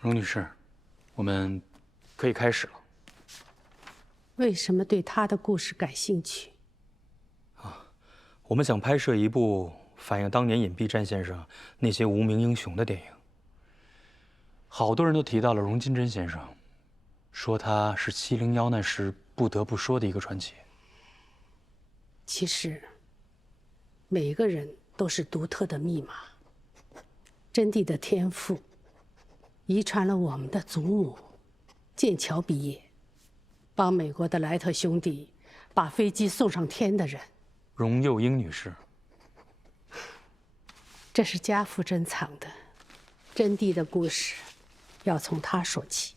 荣女士，我们可以开始了。为什么对他的故事感兴趣？我们想拍摄一部反映当年隐蔽战线上那些无名英雄的电影。好多人都提到了荣金珍先生，说他是70妖难时不得不说的一个传奇。其实，每一个人都是独特的密码。真谛的天赋，遗传了我们的祖母，剑桥毕业，帮美国的莱特兄弟把飞机送上天的人。荣幼英女士，这是家父珍藏的，真谛的故事要从他说起。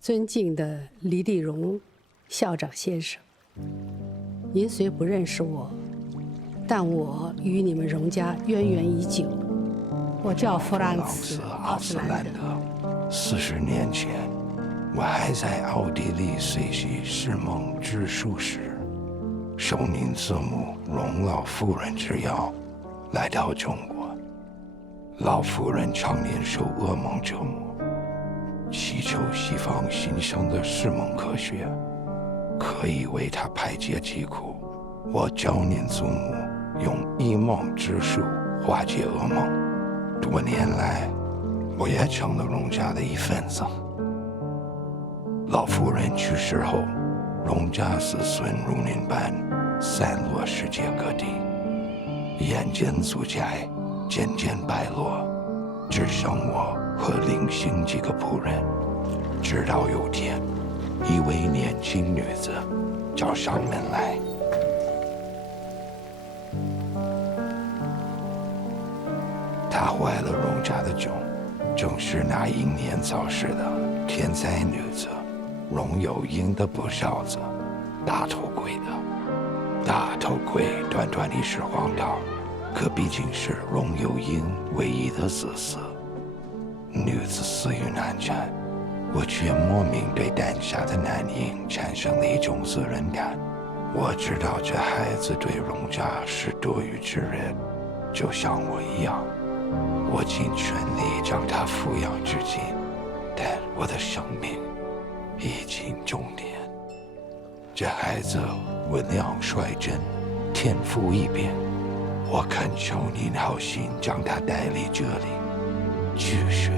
尊敬的黎地荣校长先生，您虽不认识我，但我与你们荣家渊源已久。我叫弗朗茨·奥斯兰德。40年前，我还在奥地利学习释梦之术时，受您祖母荣老夫人之邀，来到中国。老夫人常年受噩梦折磨，祈求西方新生的释梦科学可以为她排解疾苦。我教您祖母用一梦之术化解噩梦。多年来，我也成了荣家的一份子。老夫人去世后，荣家子孙如您般散落世界各地，眼见祖宅渐渐败落，只剩我和零星几个仆人。直到有天，一位年轻女子找上门来。她怀了荣家的种，正是那英年早逝的天才女子荣有英的不少子大头鬼的。大头鬼短短一世荒唐，可毕竟是荣有英唯一的子嗣。女子死于难产，我却莫名对诞下的男婴产生了一种责任感。我知道这孩子对荣家是多余之人，就像我一样。我尽全力将他抚养至今，但我的生命已经终点。这孩子文良率真，天赋异禀，我恳求您好心将他带离这里，去学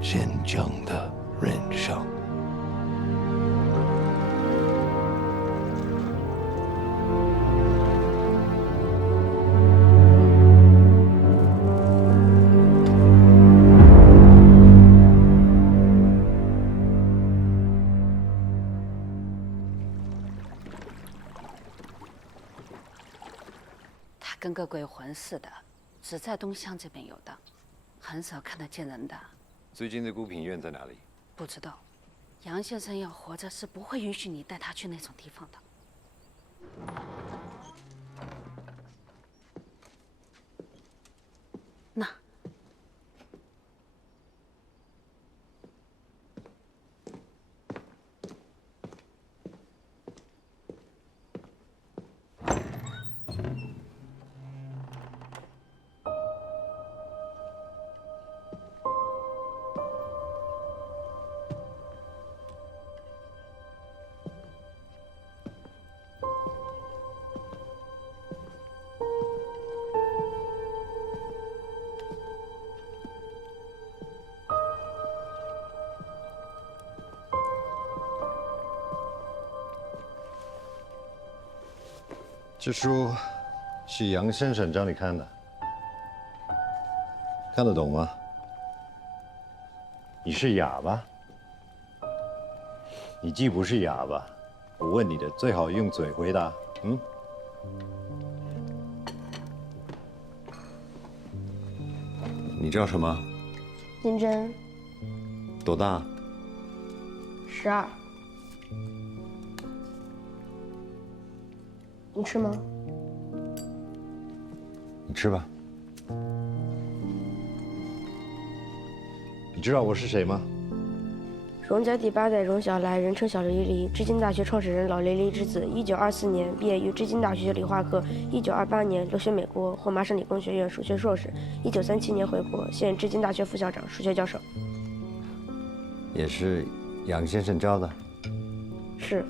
真正的人生。跟个鬼魂似的，只在东乡这边游荡，很少看得见人的。最近的孤品院在哪里？不知道，杨先生要活着是不会允许你带他去那种地方的。那。这书是杨先生找你看的，看得懂吗？你是哑巴？你既不是哑巴，我问你的最好用嘴回答。你叫什么？金针。多大？12。你吃吗？你吃吧。你知道我是谁吗？荣家第8代荣小来，人称小黎黎，织金大学创始人老黎黎之子。1924年毕业于织金大学理化科，1928年留学美国，获麻省理工学院数学硕士。1937年回国，现织金大学副校长、数学教授。也是杨先生教的？是。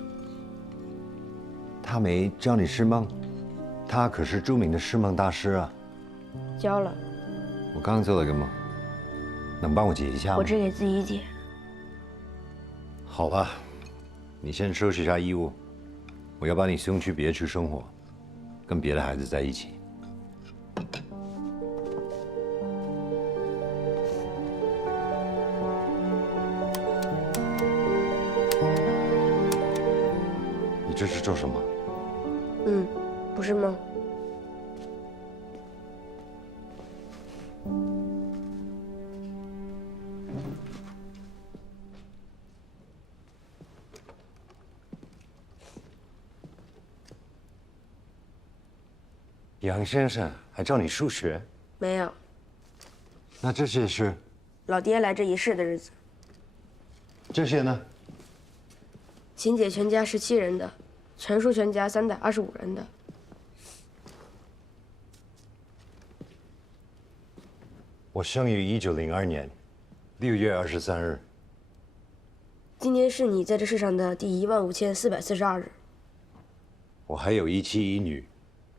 他没教你释梦？他可是著名的释梦大师啊。教了。我刚做了个梦，能帮我解一下吗？我只给自己解。好吧，你先收拾一下衣物，我要把你送去别处生活，跟别的孩子在一起。你这是做什么？不是梦。杨先生还教你数学？没有。那这些是？老爹来这一世的日子。这些呢？秦姐全家17人的，陈叔全家3代25人的。我生于1902年6月23日。今天是你在这世上的第15442日。我还有一妻一女，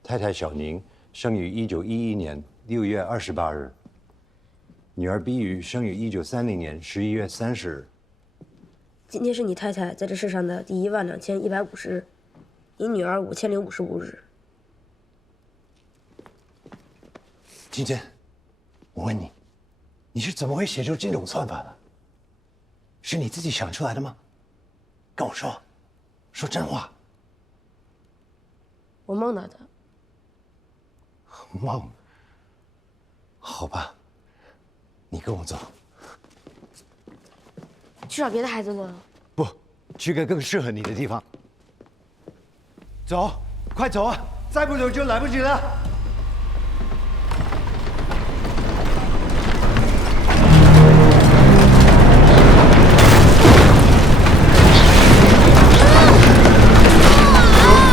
太太小宁生于1911年6月28日，女儿碧宇生于1930年11月30日。今天是你太太在这世上的第12150日，你女儿5055日。金珍，我问你，你是怎么会写出这种算法的？是你自己想出来的吗？跟我说，说真话。我梦到的。梦？好吧，你跟我走。去找别的孩子吗？不，去个更适合你的地方。走，快走啊！再不走就来不及了。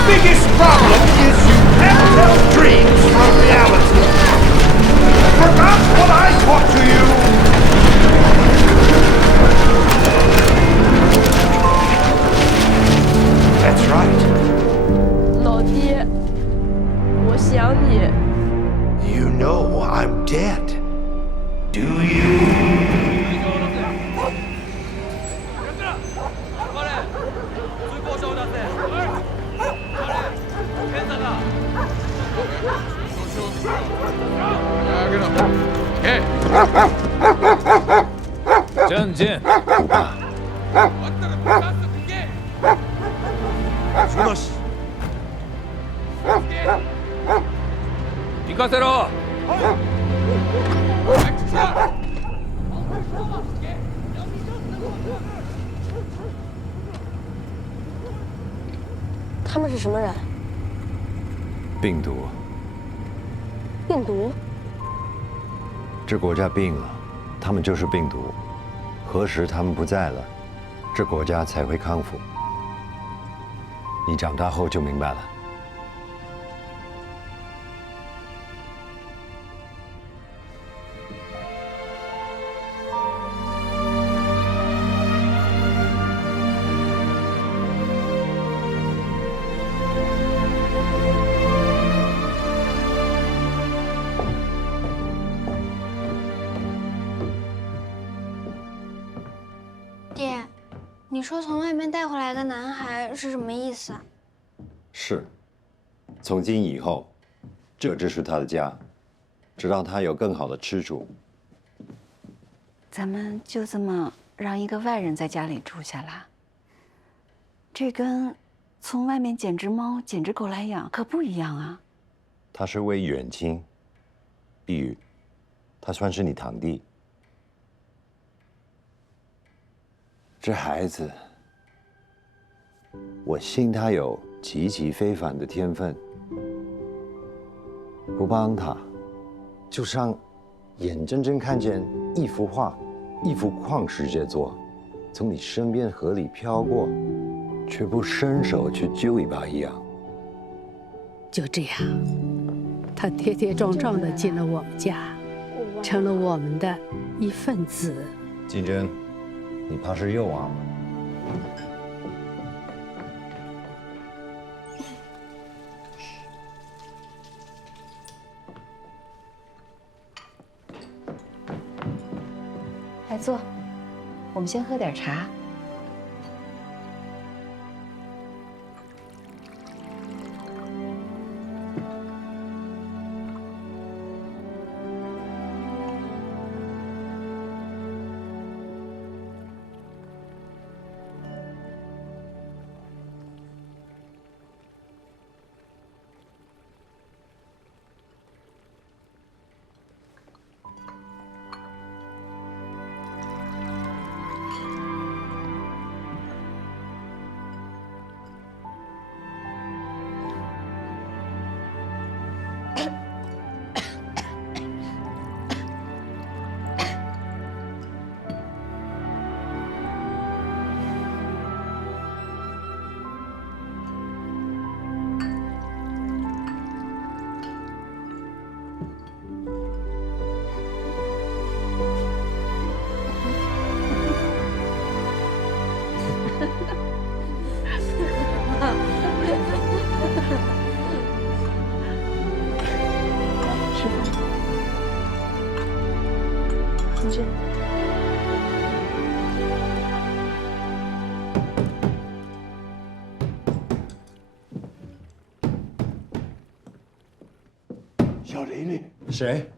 Biggest problem is you can't tell dreams from reality. Forgot what I taught to you. That's right. 老爹，我想你。You know I'm dead. Do you? 站进。不怕。出し。行かせろ。他们是什么人？病毒。病毒？这国家病了，他们就是病毒。何时他们不在了，这国家才会康复。你长大后就明白了。爹，你说从外面带回来的男孩是什么意思啊？是，从今以后，这就是他的家，直到他有更好的吃处。咱们就这么让一个外人在家里住下了？这跟从外面捡只猫、捡只狗来养可不一样啊！他是位远亲，碧宇，他算是你堂弟。这孩子，我信他有极其非凡的天分。不帮他，就像眼睁睁看见一幅画、一幅矿石杰作，从你身边河里飘过，却不伸手去救一把一样。就这样，他跌跌撞撞地进了我们家，成了我们的一份子。金针，你怕是又忘了？来坐，我们先喝点茶。小玲玲，谁？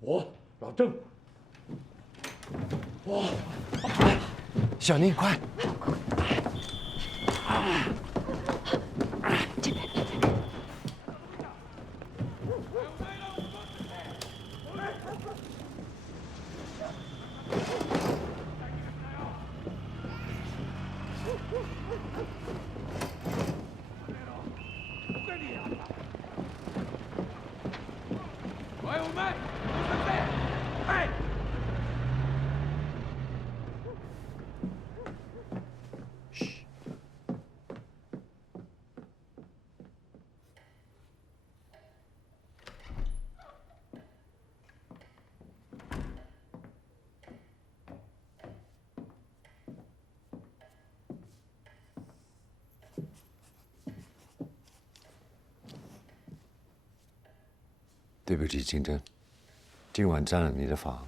我老郑。哇！小宁，快！对不起，金针，今晚占了你的房。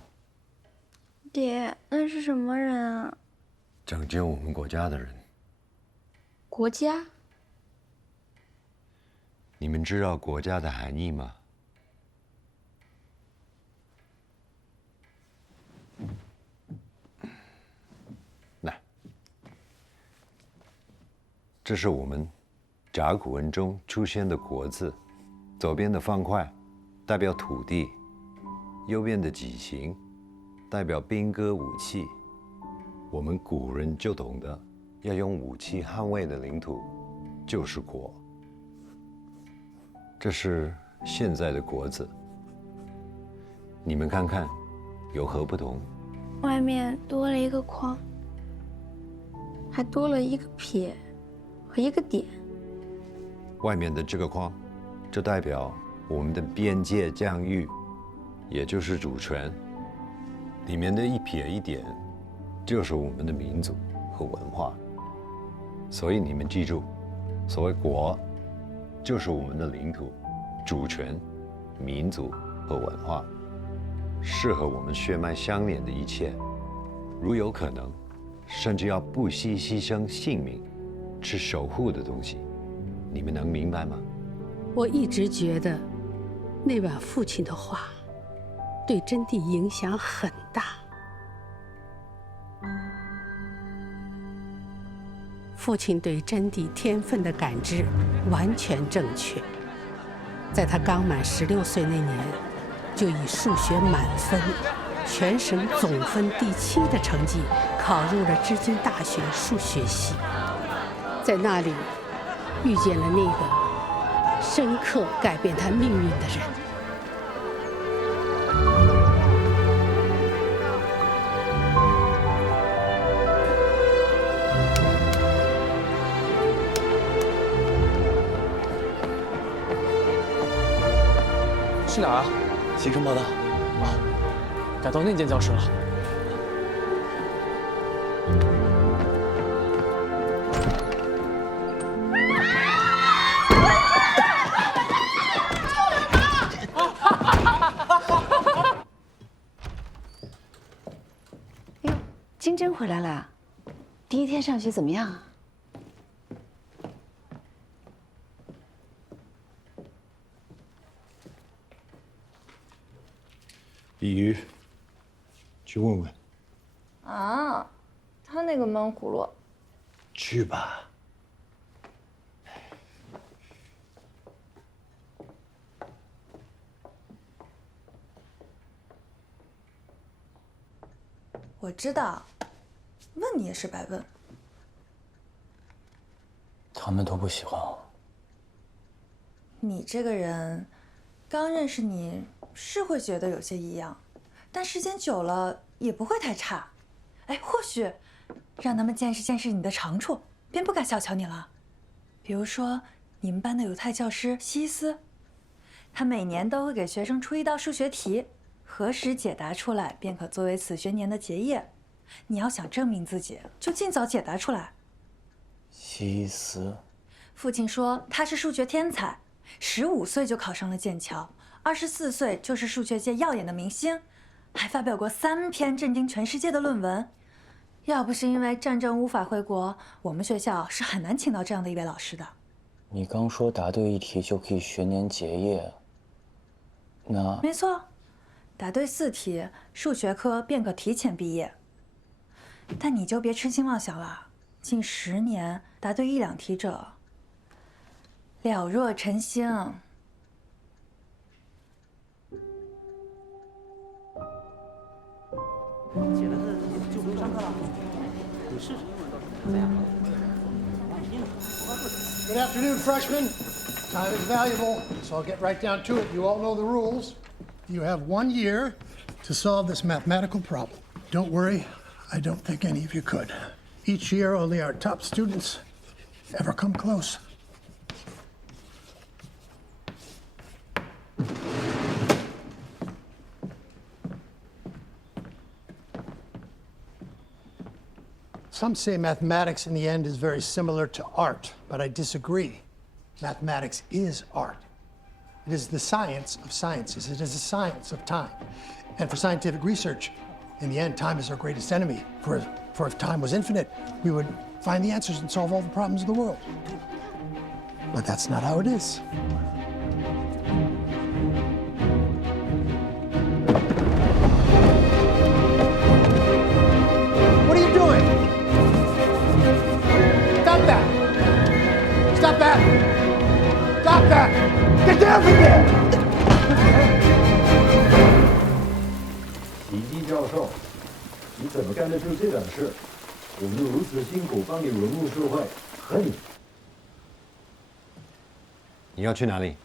爹，那是什么人啊？拯救我们国家的人。国家？你们知道国家的含义吗？来，这是我们甲骨文中出现的国字，左边的方块代表土地，右边的矩形代表兵戈武器。我们古人就懂得要用武器捍卫的领土就是国。这是现在的国字，你们看看有何不同？外面多了一个框，还多了一个撇和一个点。外面的这个框，就代表我们的边界疆域，也就是主权。里面的一撇一点，就是我们的民族和文化。所以你们记住，所谓国，就是我们的领土、主权、民族和文化，是和我们血脉相连的一切。如有可能，甚至要不惜牺牲性命去守护的东西，你们能明白吗？我一直觉得，那晚父亲的话，对真谛影响很大。父亲对真谛天分的感知完全正确。在他刚满16岁那年，就以数学满分、全省总分第7的成绩考入了芝金大学数学系。在那里，遇见了那个深刻改变他命运的人。去哪儿啊？行程报道。哦，改到那间教室了。哟，金针回来了，第一天上学怎么样啊？ 碧瑜，去问问。啊，他那个闷葫芦。去吧。我知道，问你也是白问。他们都不喜欢我。你这个人，刚认识你是会觉得有些异样，但时间久了也不会太差。哎，或许让他们见识见识你的长处，便不敢小瞧你了。比如说，你们班的犹太教师西斯，他每年都会给学生出一道数学题，何时解答出来，便可作为此学年的结业。你要想证明自己，就尽早解答出来。西斯，父亲说他是数学天才，15岁就考上了剑桥，24岁就是数学界耀眼的明星，还发表过3篇震惊全世界的论文。要不是因为战争无法回国，我们学校是很难请到这样的一位老师的。你刚说答对一题就可以学年结业，那……没错，答对4题，数学科便可提前毕业。但你就别痴心妄想了，近10年答对1、2题者了若晨星。就不用上课了。你试试英文倒是怎样？Good afternoon, freshmen. Time is valuable, so I'll get right down to it. You all know the rules. You have 1 year to solve this mathematical problem. Don't worry, I don't think any of you could. Each year, only our top students ever come close. Some say mathematics in the end is very similar to art, but I disagree. Mathematics is art. It is the science of sciences. It is the science of time. And for scientific research, in the end, time is our greatest enemy. For if time was infinite, we would find the answers and solve all the problems of the world. But that's not how it is. What are you doing? Stop that! Stop that! Stop that! Get down from there! 奇迹教授，你怎么干得出这种事？我们如此辛苦帮你融入社会，恨你。你要去哪里？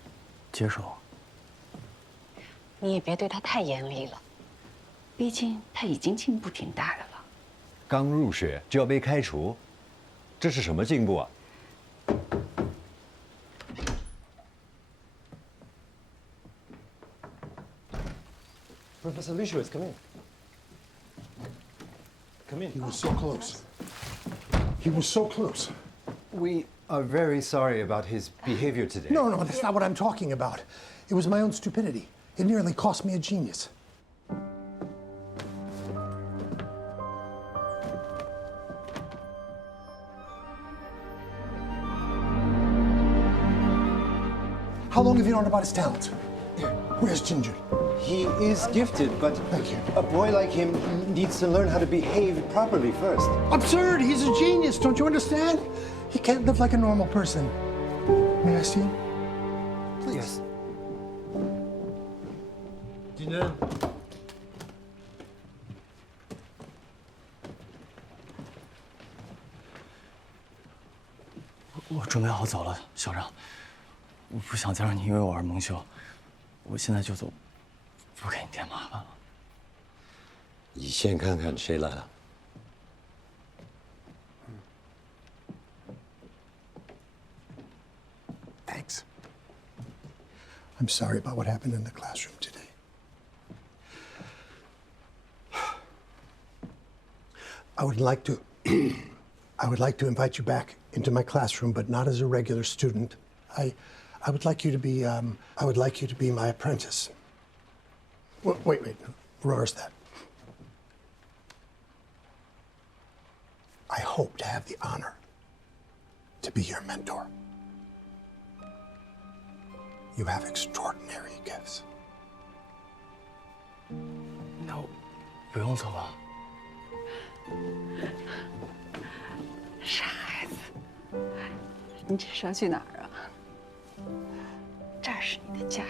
接受。你也别对他太严厉了，毕竟他已经进步挺大的了。刚入学就要被开除，这是什么进步啊？ Professor Lucius, come in. Come in. He was so close. He was so close. We are very sorry about his behavior today. No, that's not what I'm talking about. It was my own stupidity. It nearly cost me a genius. How long have you known about his talents? Where's Ginger? He is gifted, but Thank you. a boy like him needs to learn how to behave properly first. Absurd! He's a genius, don't you understand? He can't live like a normal person. May I see him? Please. Ginger. 我准备好走了，校长。我不想再让你因为我而蒙羞。我现在就走，不给你添麻烦了。你先看看谁来了。 Thanks. I'm sorry about what happened in the classroom today. I would like to invite you back into my classroom, but not as a regular student. I would like you to be my apprentice. Wait, reverse that. I hope to have the honor to be your mentor. You have extraordinary gifts. 那我不用走了。傻孩子，你这是要去哪儿啊？这儿是你的家。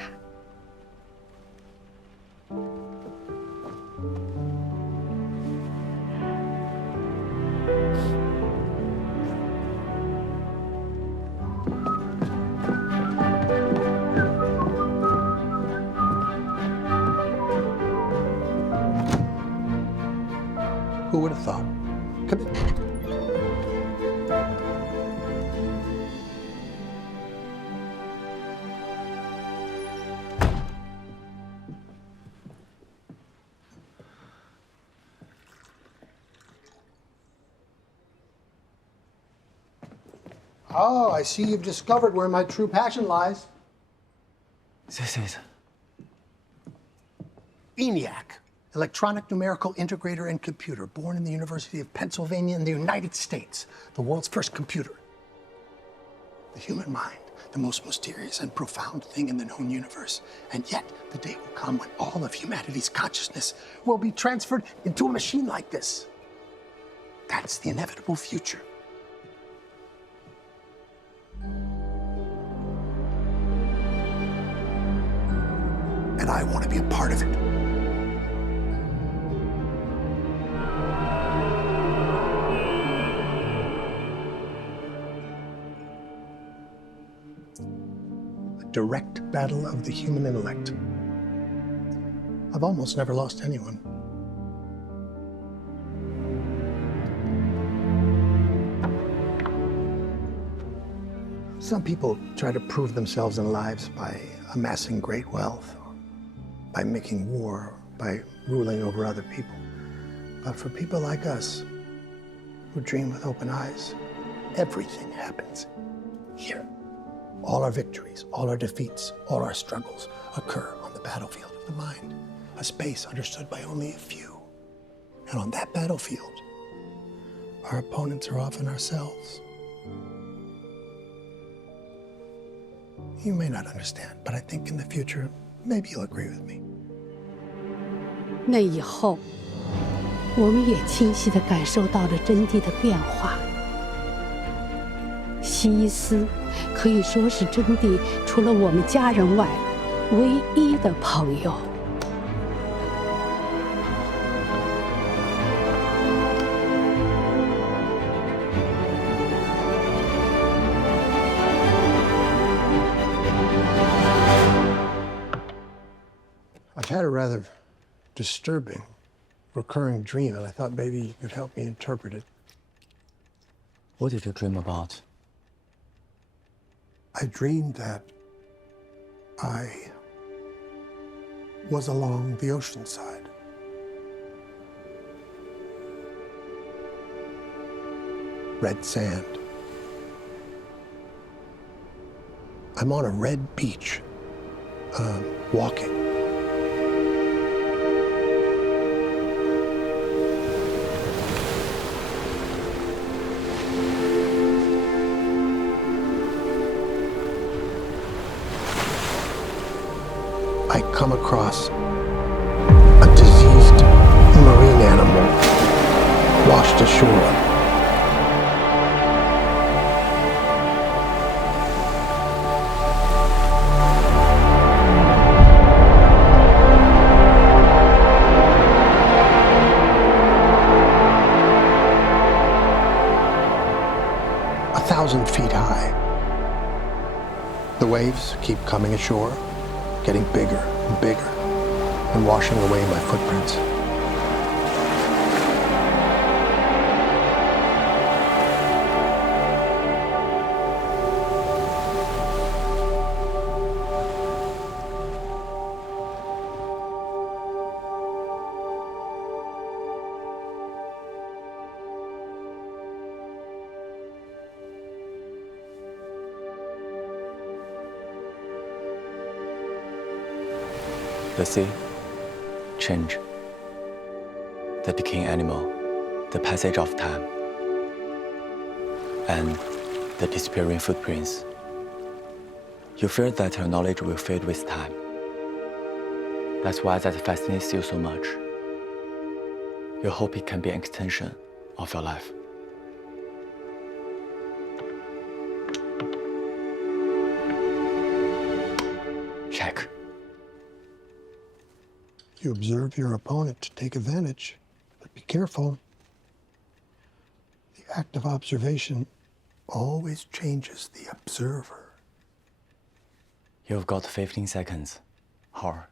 Who would have thought? Come in. Oh, I see you've discovered where my true passion lies. 谢谢。 ENIAC, Electronic Numerical Integrator and Computer, born in the University of Pennsylvania in the United States, the world's first computer. The human mind, the most mysterious and profound thing in the known universe. And yet, the day will come when all of humanity's consciousness will be transferred into a machine like this. That's the inevitable future. And I want to be a part of it. A direct battle of the human intellect. I've almost never lost anyone. Some people try to prove themselves in lives by amassing great wealth, by making war, by ruling over other people. But for people like us, who dream with open eyes, everything happens here. All our victories, all our defeats, all our struggles occur on the battlefield of the mind, a space understood by only a few. And on that battlefield, our opponents are often ourselves. You may not understand, but I think in the future, maybe you'll agree with me. 那以后，我们也清晰地感受到了真谛的变化。西伊斯可以说是真谛除了我们家人外唯一的朋友。I've had a rather disturbing, recurring dream, and I thought maybe you could help me interpret it. What did you dream about? I dreamed that I was along the ocean side. Red sand. I'm on a red beach, walking. I come across a diseased marine animal washed ashore. A 1,000 feet high. The waves keep coming ashore, getting bigger and bigger, and washing away my footprints. The sea, change, the decaying animal, the passage of time, and the disappearing footprints. You fear that your knowledge will fade with time. That's why that fascinates you so much. You hope it can be an extension of your life. Check. You observe your opponent to take advantage, but be careful. The act of observation always changes the observer. You've got 15 seconds. Or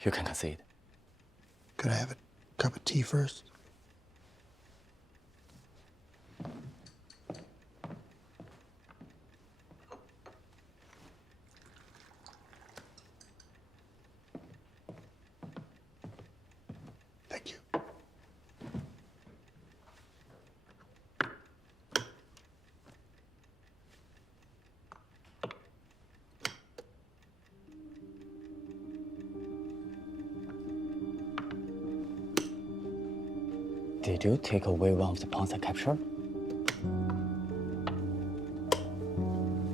you can concede. Could I have a cup of tea first? Thank you. Did you take away one of the pawns I captured?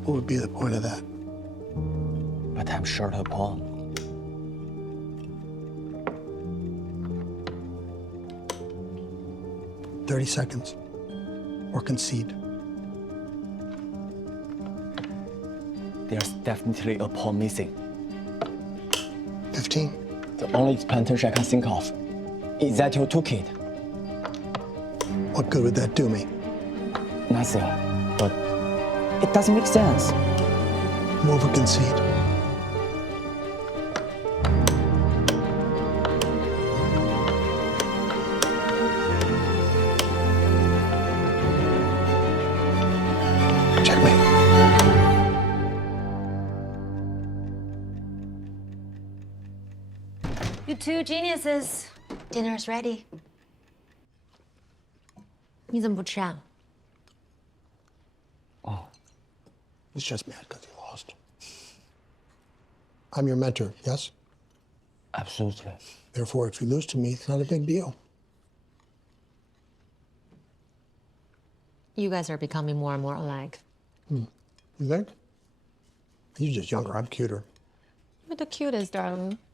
What would be the point of that? But I'm short a pawn. "30 seconds, or concede." There's definitely a pawn missing. 15. The only explanation I can think of is that you took it. What good would that do me? Nothing, but it doesn't make sense. Move or concede. Checkmate. You two geniuses, dinner's ready. 你怎么不吃啊？ He's just mad because he lost. I'm your mentor, yes? Absolutely. Therefore, if you lose to me, it's not a big deal. You guys are becoming more and more alike. You think? You're just younger. I'm cuter. You're the cutest, darling. "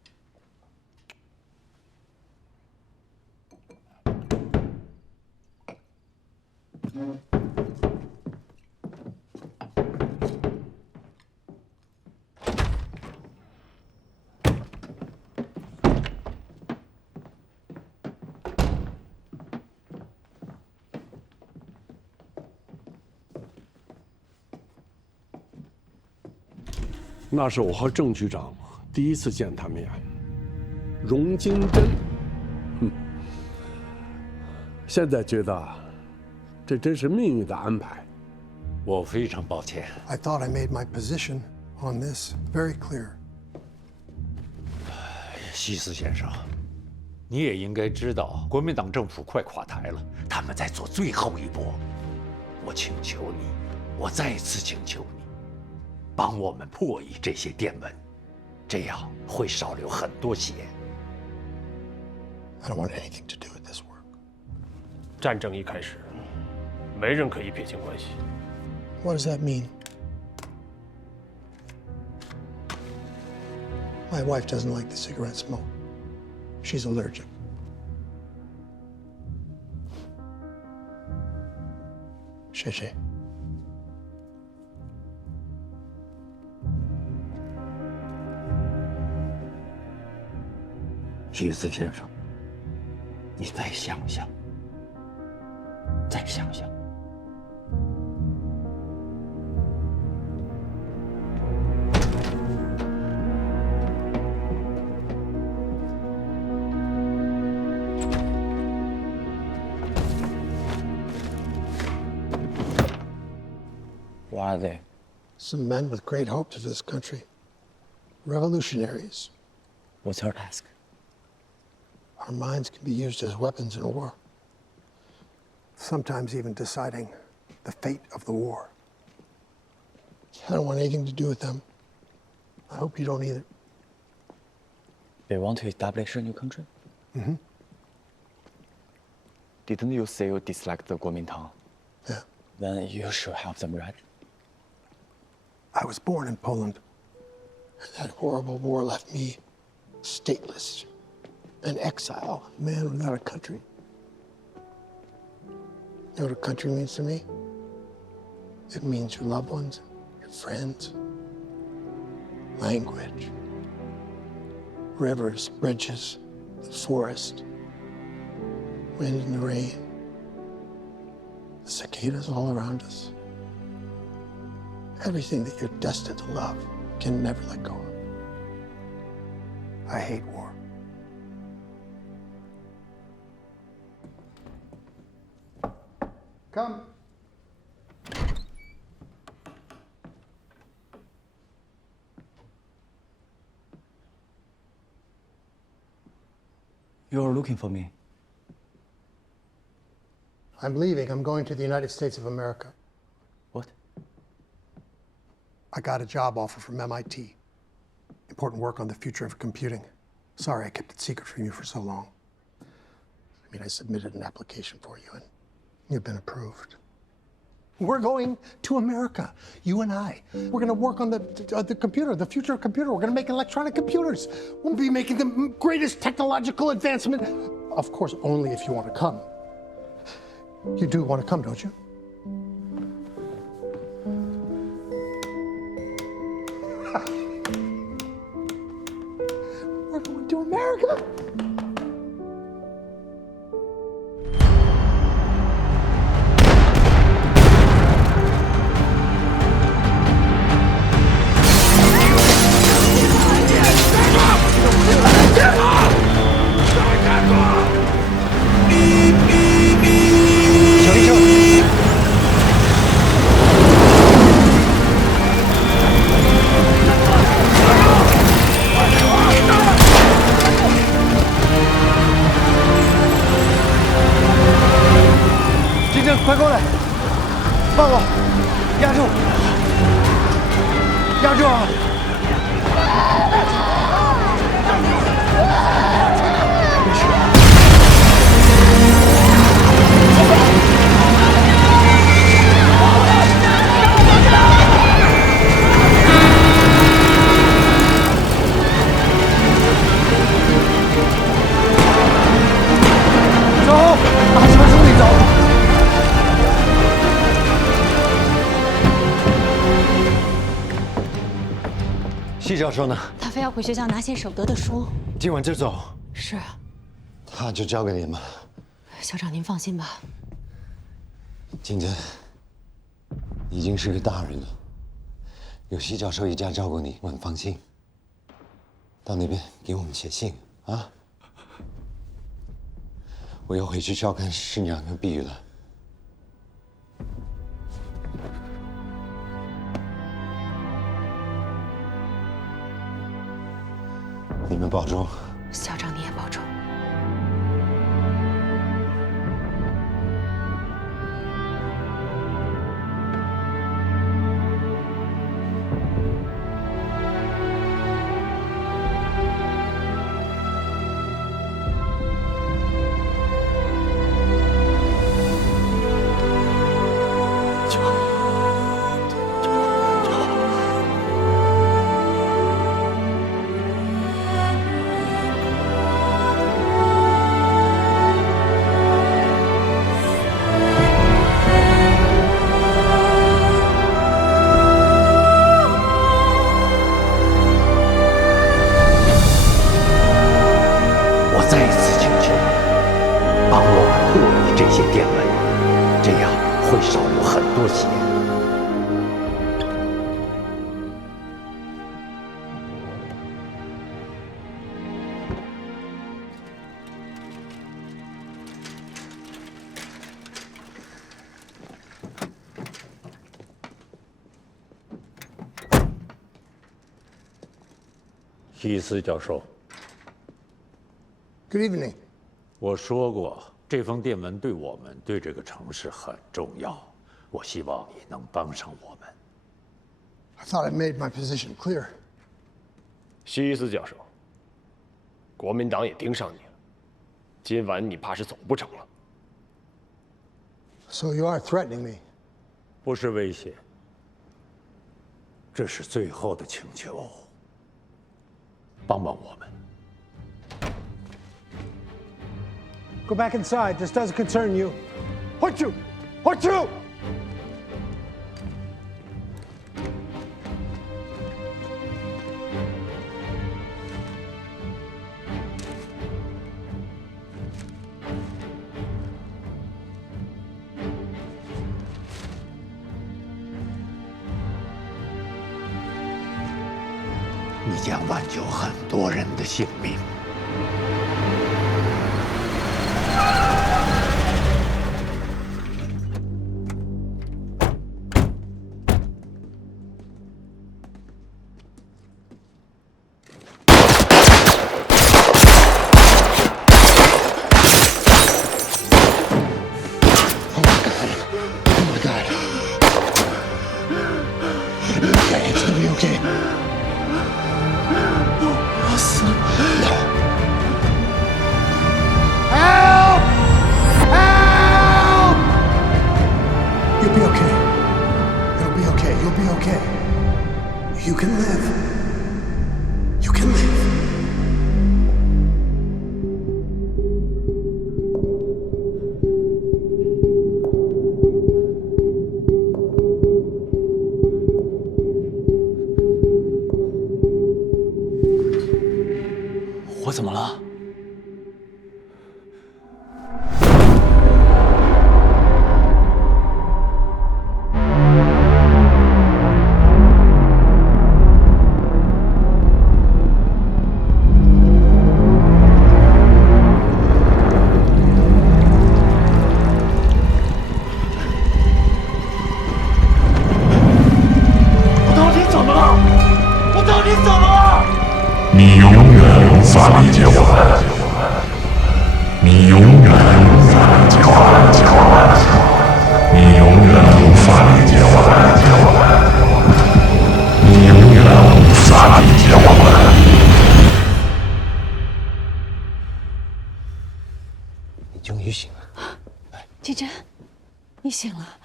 那是我和郑局长第一次见他面。荣金珍，现在觉得这真是命运的安排。我非常抱歉。I thought I made my position on this very clear. 西斯先生，你也应该知道，国民党政府快垮台了，他们在做最后一搏。我请求你，我再次请求你，帮我们破译这些电文，这样会少流很多血。I don't want anything to do with this work. 战争一开始，没人可以撇清关系。 What does that mean? My wife doesn't like the cigarette smoke. She's allergic. Sheshe. 西斯先生，你再想想，再想想。 Who are they? Some men with great hopes of this country. Revolutionaries. What's her task? Our minds can be used as weapons in war. Sometimes even deciding the fate of the war. I don't want anything to do with them. I hope you don't either. They want to establish a new country? Mm-hmm. Didn't you say you dislike the Kuomintang? Yeah. Then you should help them, right? I was born in Poland. And that horrible war left me stateless, an exile, a man without a country. You know what a country means to me? It means your loved ones, your friends, language, rivers, bridges, the forest, wind and the rain, the cicadas all around us. Everything that you're destined to love can never let go of. I hate war. Come. You're looking for me. I'm leaving. I'm going to the United States of America. What? I got a job offer from MIT. Important work on the future of computing. Sorry I kept it secret from you for so long. I submitted an application for you and you've been approved. We're going to America, you and I. We're gonna work on the computer, the future of computer. We're gonna make electronic computers. We'll be making the greatest technological advancement. Of course, only if you want to come. You do want to come, don't you? We're going to America.快过来，帮我压住，压住啊！走，大车兄弟走。 系教授呢？他非要回学校拿些守德的书。今晚就走。是。他就交给你们了。校长，您放心吧。金珍，已经是个大人了，有系教授一家照顾你，我很放心。到那边给我们写信啊。我要回去照看师娘和碧玉了。 你们保重，校长你也保重。希斯教授 ，Good evening。我说过，这封电文对我们、对这个城市很重要。我希望你能帮上我们。I thought I made my position clear。希斯教授，国民党也盯上你了，今晚你怕是走不成了。So you are threatening me? 不是威胁，这是最后的请求。帮帮我们。 Go back inside. This doesn't concern you. What you? What you? 你将挽救很多人的性命。 我怎么了？我到底怎么了？我到底怎么了？ 你永远无法理解我们，你永远无法理解我们，你永远无法理解我们，你永远无法理解我们。你终于醒了，季真，你醒了。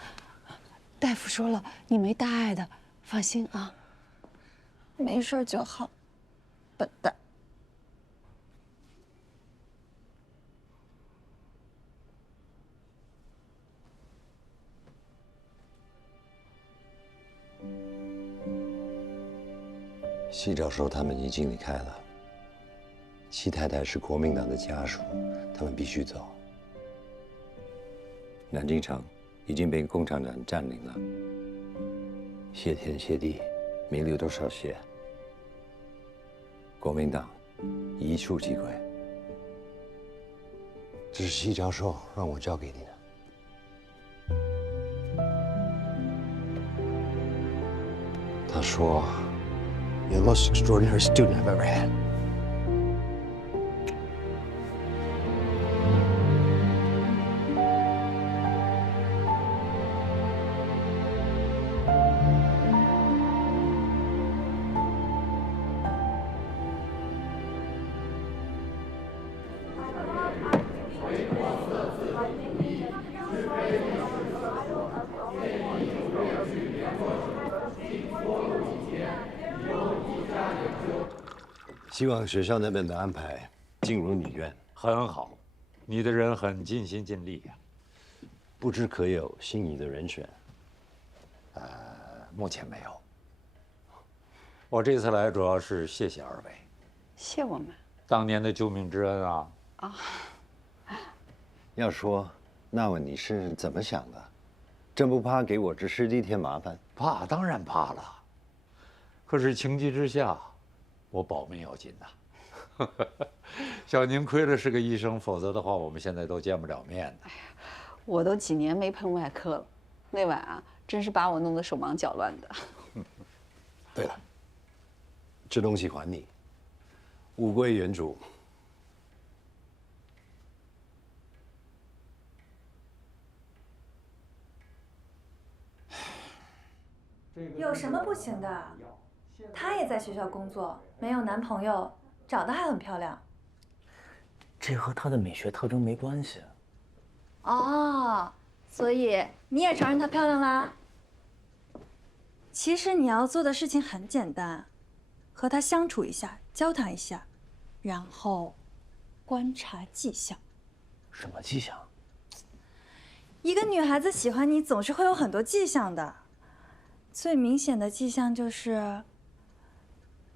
大夫说了，你没大碍的，放心啊。没事就好。 笨蛋！西教授他们已经离开了。西太太是国民党的家属，他们必须走。南京城已经被共产党占领了，谢天谢地，没流多少血。 国民党一触即溃，这是西教授让我交给你的。他说 You're the most extraordinary student I've ever had. “希望学校那边的安排尽如你愿。”很好，你的人很尽心尽力呀。不知可有心仪的人选？目前没有。我这次来主要是谢谢二位，谢我们当年的救命之恩啊！啊，要说那问你是怎么想的？真不怕给我这师弟添麻烦？怕，当然怕了。可是情急之下，我保命要紧呐。小宁亏了是个医生，否则的话，我们现在都见不了面呢。我都几年没碰外科了，那晚啊，真是把我弄得手忙脚乱的。对了，这东西还你，物归原主。有什么不行的？她也在学校工作，没有男朋友，长得还很漂亮。这和她的美学特征没关系。哦，所以你也承认她漂亮啦？其实你要做的事情很简单，和她相处一下，交谈一下，然后观察迹象。什么迹象？一个女孩子喜欢你，总是会有很多迹象的。最明显的迹象就是，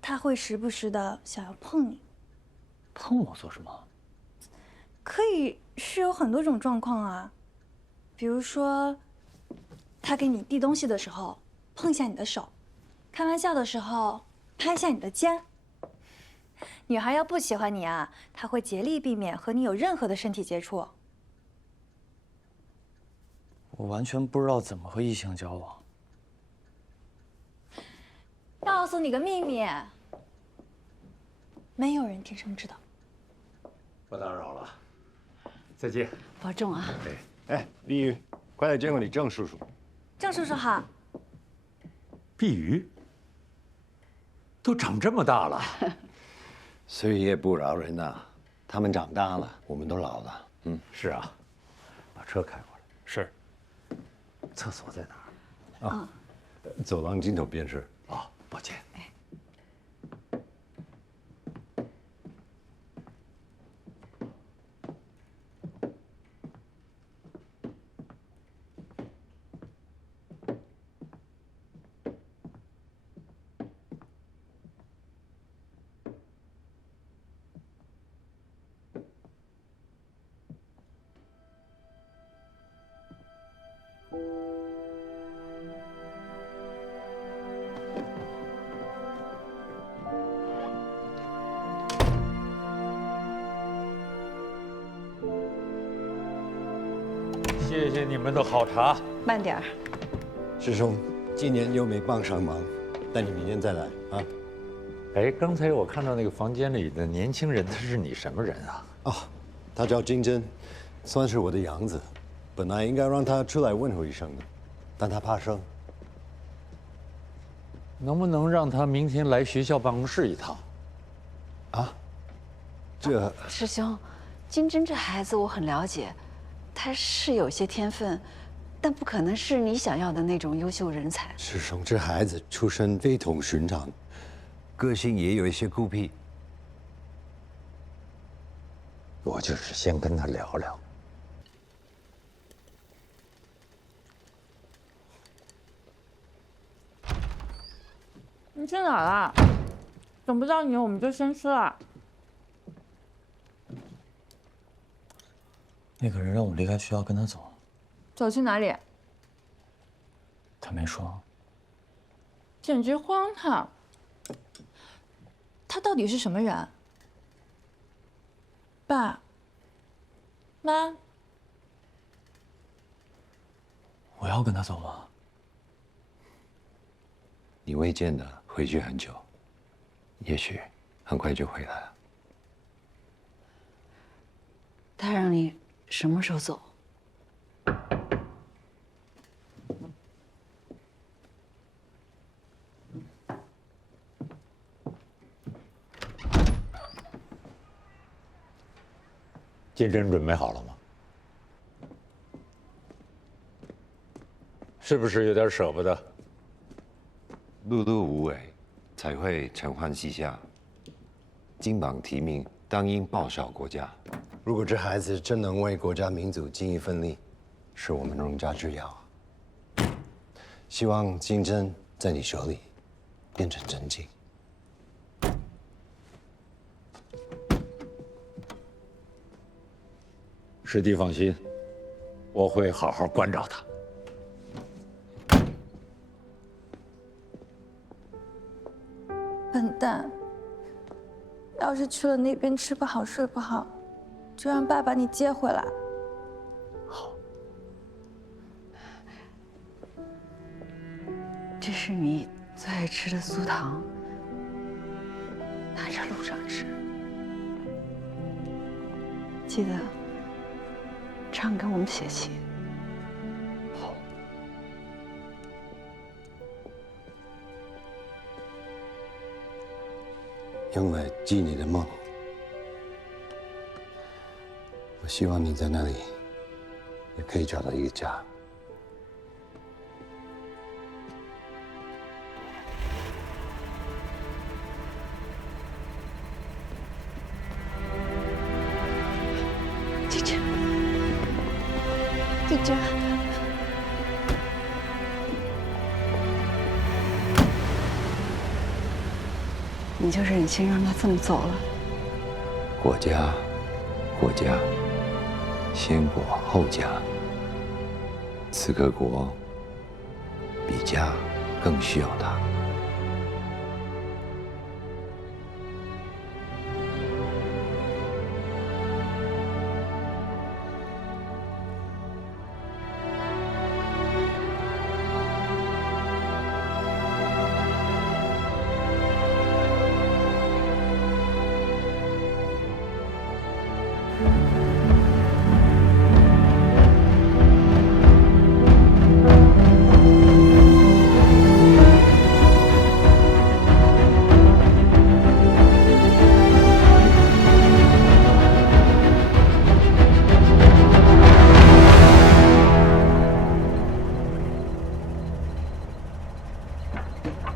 她会时不时的想要碰你。碰我做什么？可以是有很多种状况啊，比如说，她给你递东西的时候碰一下你的手，开玩笑的时候拍一下你的肩。女孩要不喜欢你啊，她会竭力避免和你有任何的身体接触。我完全不知道怎么和异性交往。告诉你个秘密，没有人天生知道。不打扰了，再见。保重啊。哎，碧玉，快来见过你郑叔叔。郑叔叔好。碧玉，都长这么大了。岁月不饶人呐，他们长大了，我们都老了。嗯，是啊，把车开过来。是。厕所在哪儿？啊，走廊尽头便是。哦，抱歉。谢谢你们的好茶。慢点儿。师兄，今年又没帮上忙，那你明年再来啊。哎，刚才我看到那个房间里的年轻人，他是你什么人啊？哦，他叫金针，算是我的养子。本来应该让他出来问候一声的，但他怕生。能不能让他明天来学校办公室一趟？啊？这师兄，金针这孩子我很了解，他是有些天分，但不可能是你想要的那种优秀人才。师兄，这孩子出身非同寻常，个性也有一些孤僻。我就是先跟他聊聊。你去哪儿了？等不到你，我们就先吃了。那个人让我离开学校跟他走。走去哪里？他没说。简直荒唐！他到底是什么人？爸妈，我要跟他走吗？你未见得回去很久，也许很快就回来了。他让你什么时候走？金针准备好了吗？是不是有点舍不得？碌碌无为，才会承欢膝下。金榜题名，当应报效国家。如果这孩子真能为国家民族尽一份力，是我们荣家之耀。希望金针在你手里变成真经。师弟放心，我会好好关照他。笨蛋！要是去了那边吃不好睡不好，就让爸把你接回来。好。这是你最爱吃的酥糖，拿着路上吃。记得常跟我们写信。好。用来记你的梦，我希望你在那里也可以找到一个家。姐姐，姐姐。你就忍心让他这么走了？国家，国家，先国后家。此刻国比家更需要他。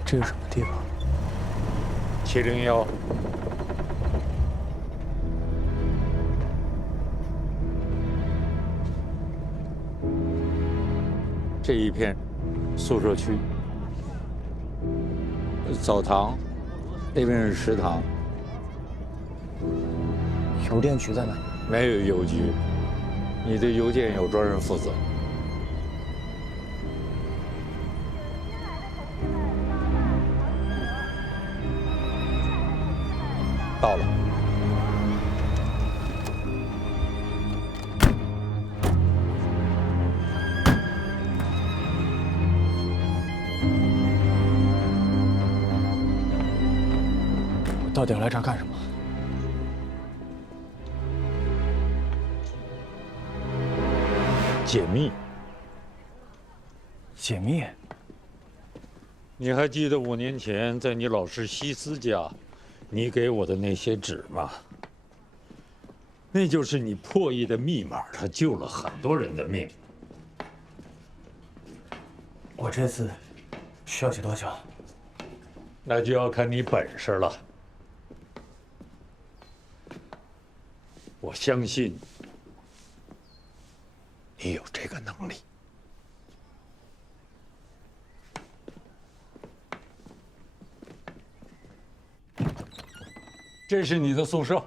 这是什么地方？701。这一片宿舍区，澡堂，那边是食堂。邮电局在哪？没有邮局，你的邮件有专人负责。到了。我到底要来这儿干什么？解密。解密？你还记得5年前在你老师西斯家？你给我的那些纸吗？那就是你破译的密码，它救了很多人的命。我这次需要写多久？那就要看你本事了。我相信你有这个能力。这是你的宿舍。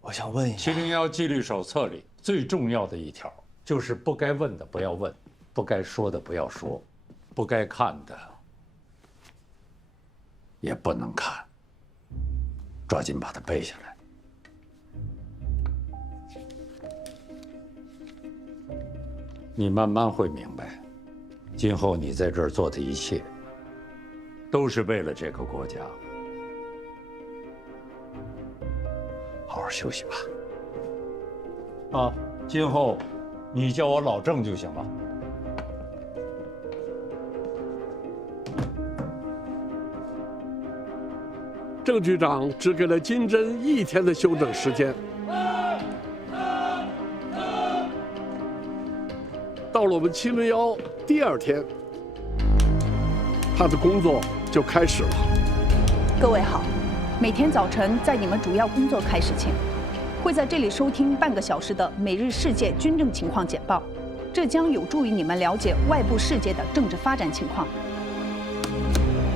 我想问一下，701纪律手册里最重要的一条就是不该问的不要问，不该说的不要说，不该看的也不能看。抓紧把它背下来。你慢慢会明白，今后你在这儿做的一切，都是为了这个国家。好好休息吧。啊，今后你叫我老郑就行了。郑局长只给了金针1天的休整时间。到了我们701第2天，他的工作就开始了。各位好，每天早晨在你们主要工作开始前，会在这里收听半个小时的每日世界军政情况简报，这将有助于你们了解外部世界的政治发展情况。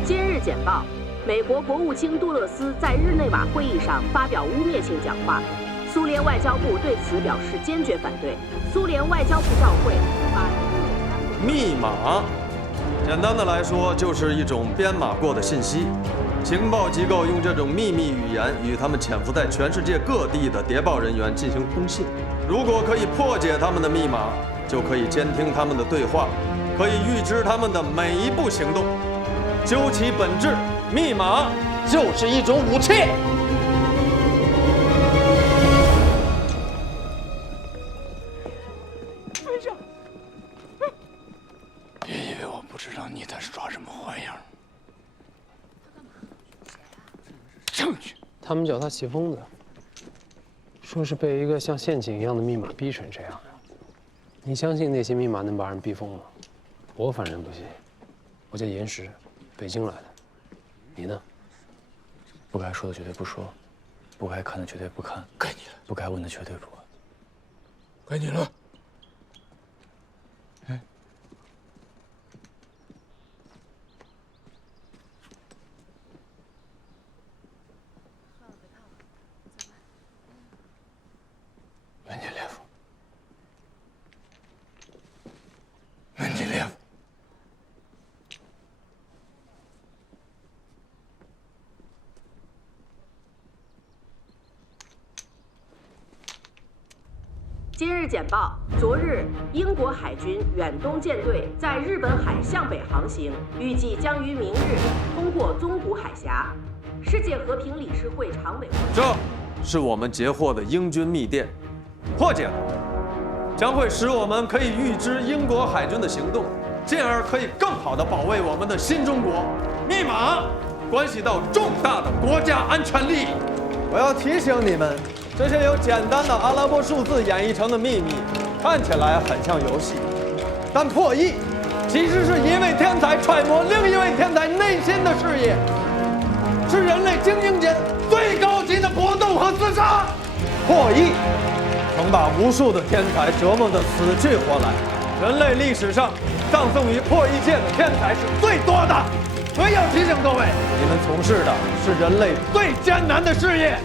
今日简报：美国国务卿杜勒斯在日内瓦会议上发表污蔑性讲话，苏联外交部对此表示坚决反对。苏联外交部照会把密码，简单的来说就是一种编码过的信息。情报机构用这种秘密语言与他们潜伏在全世界各地的谍报人员进行通信。如果可以破解他们的密码，就可以监听他们的对话，可以预知他们的每一步行动。究其本质，密码就是一种武器。别以为我不知道。他们叫他邪疯子，说是被一个像陷阱一样的密码逼成这样的。你相信那些密码能把人逼疯吗？我反正不信。我叫严石，北京来的。你呢？不该说的绝对不说，不该看的绝对不看，该你了。不该问的绝对不问。该你了。哎，门捷列夫，门捷列夫。今日简报：昨日，英国海军远东舰队在日本海向北航行，预计将于明日通过宗谷海峡。世界和平理事会常委会。这是我们截获的英军密电，破解了，将会使我们可以预知英国海军的行动，进而可以更好地保卫我们的新中国。密码关系到重大的国家安全利益。我要提醒你们。这些由简单的阿拉伯数字演绎成的秘密，看起来很像游戏，但破译其实是一位天才揣摩另一位天才内心的事业，是人类精英间最高级的搏斗和厮杀。破译曾把无数的天才折磨得死去活来，人类历史上葬送于破译界的天才是最多的。所以要提醒各位，你们从事的是人类最艰难的事业。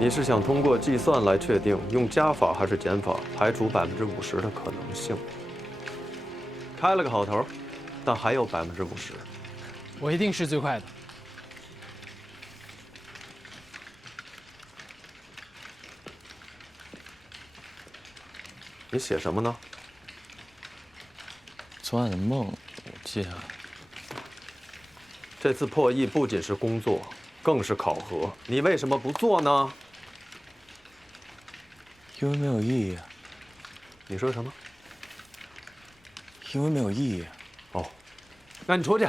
你是想通过计算来确定用加法还是减法，排除50%的可能性？开了个好头，但还有50%。我一定是最快的。你写什么呢？昨晚的梦，我记下来。这次破译不仅是工作，更是考核。你为什么不做呢？因为没有意义。你说什么？因为没有意义。哦，那你出去。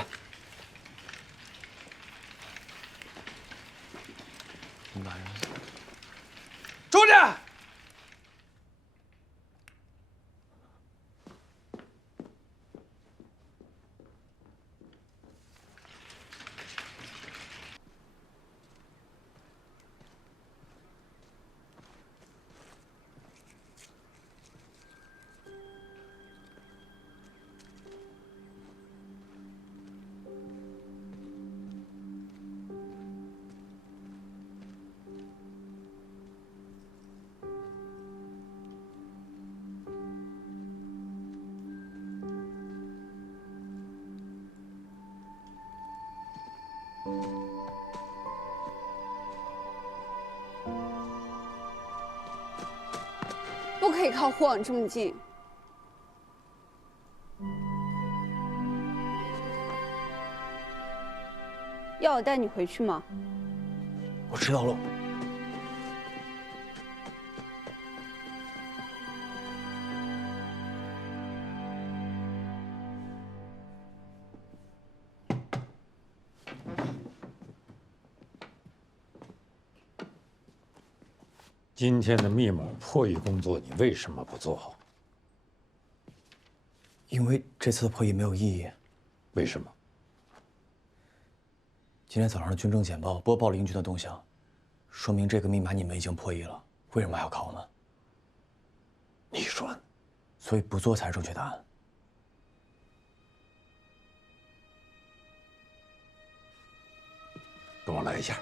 你把人出去。不可以靠霍这么近。要我带你回去吗？我知道了。今天的密码破译工作，你为什么不做好？因为这次的破译没有意义。为什么？今天早上的军政简报播报了英军的动向，说明这个密码你们已经破译了，为什么还要考呢？你说呢？所以不做才是正确答案。跟我来一下。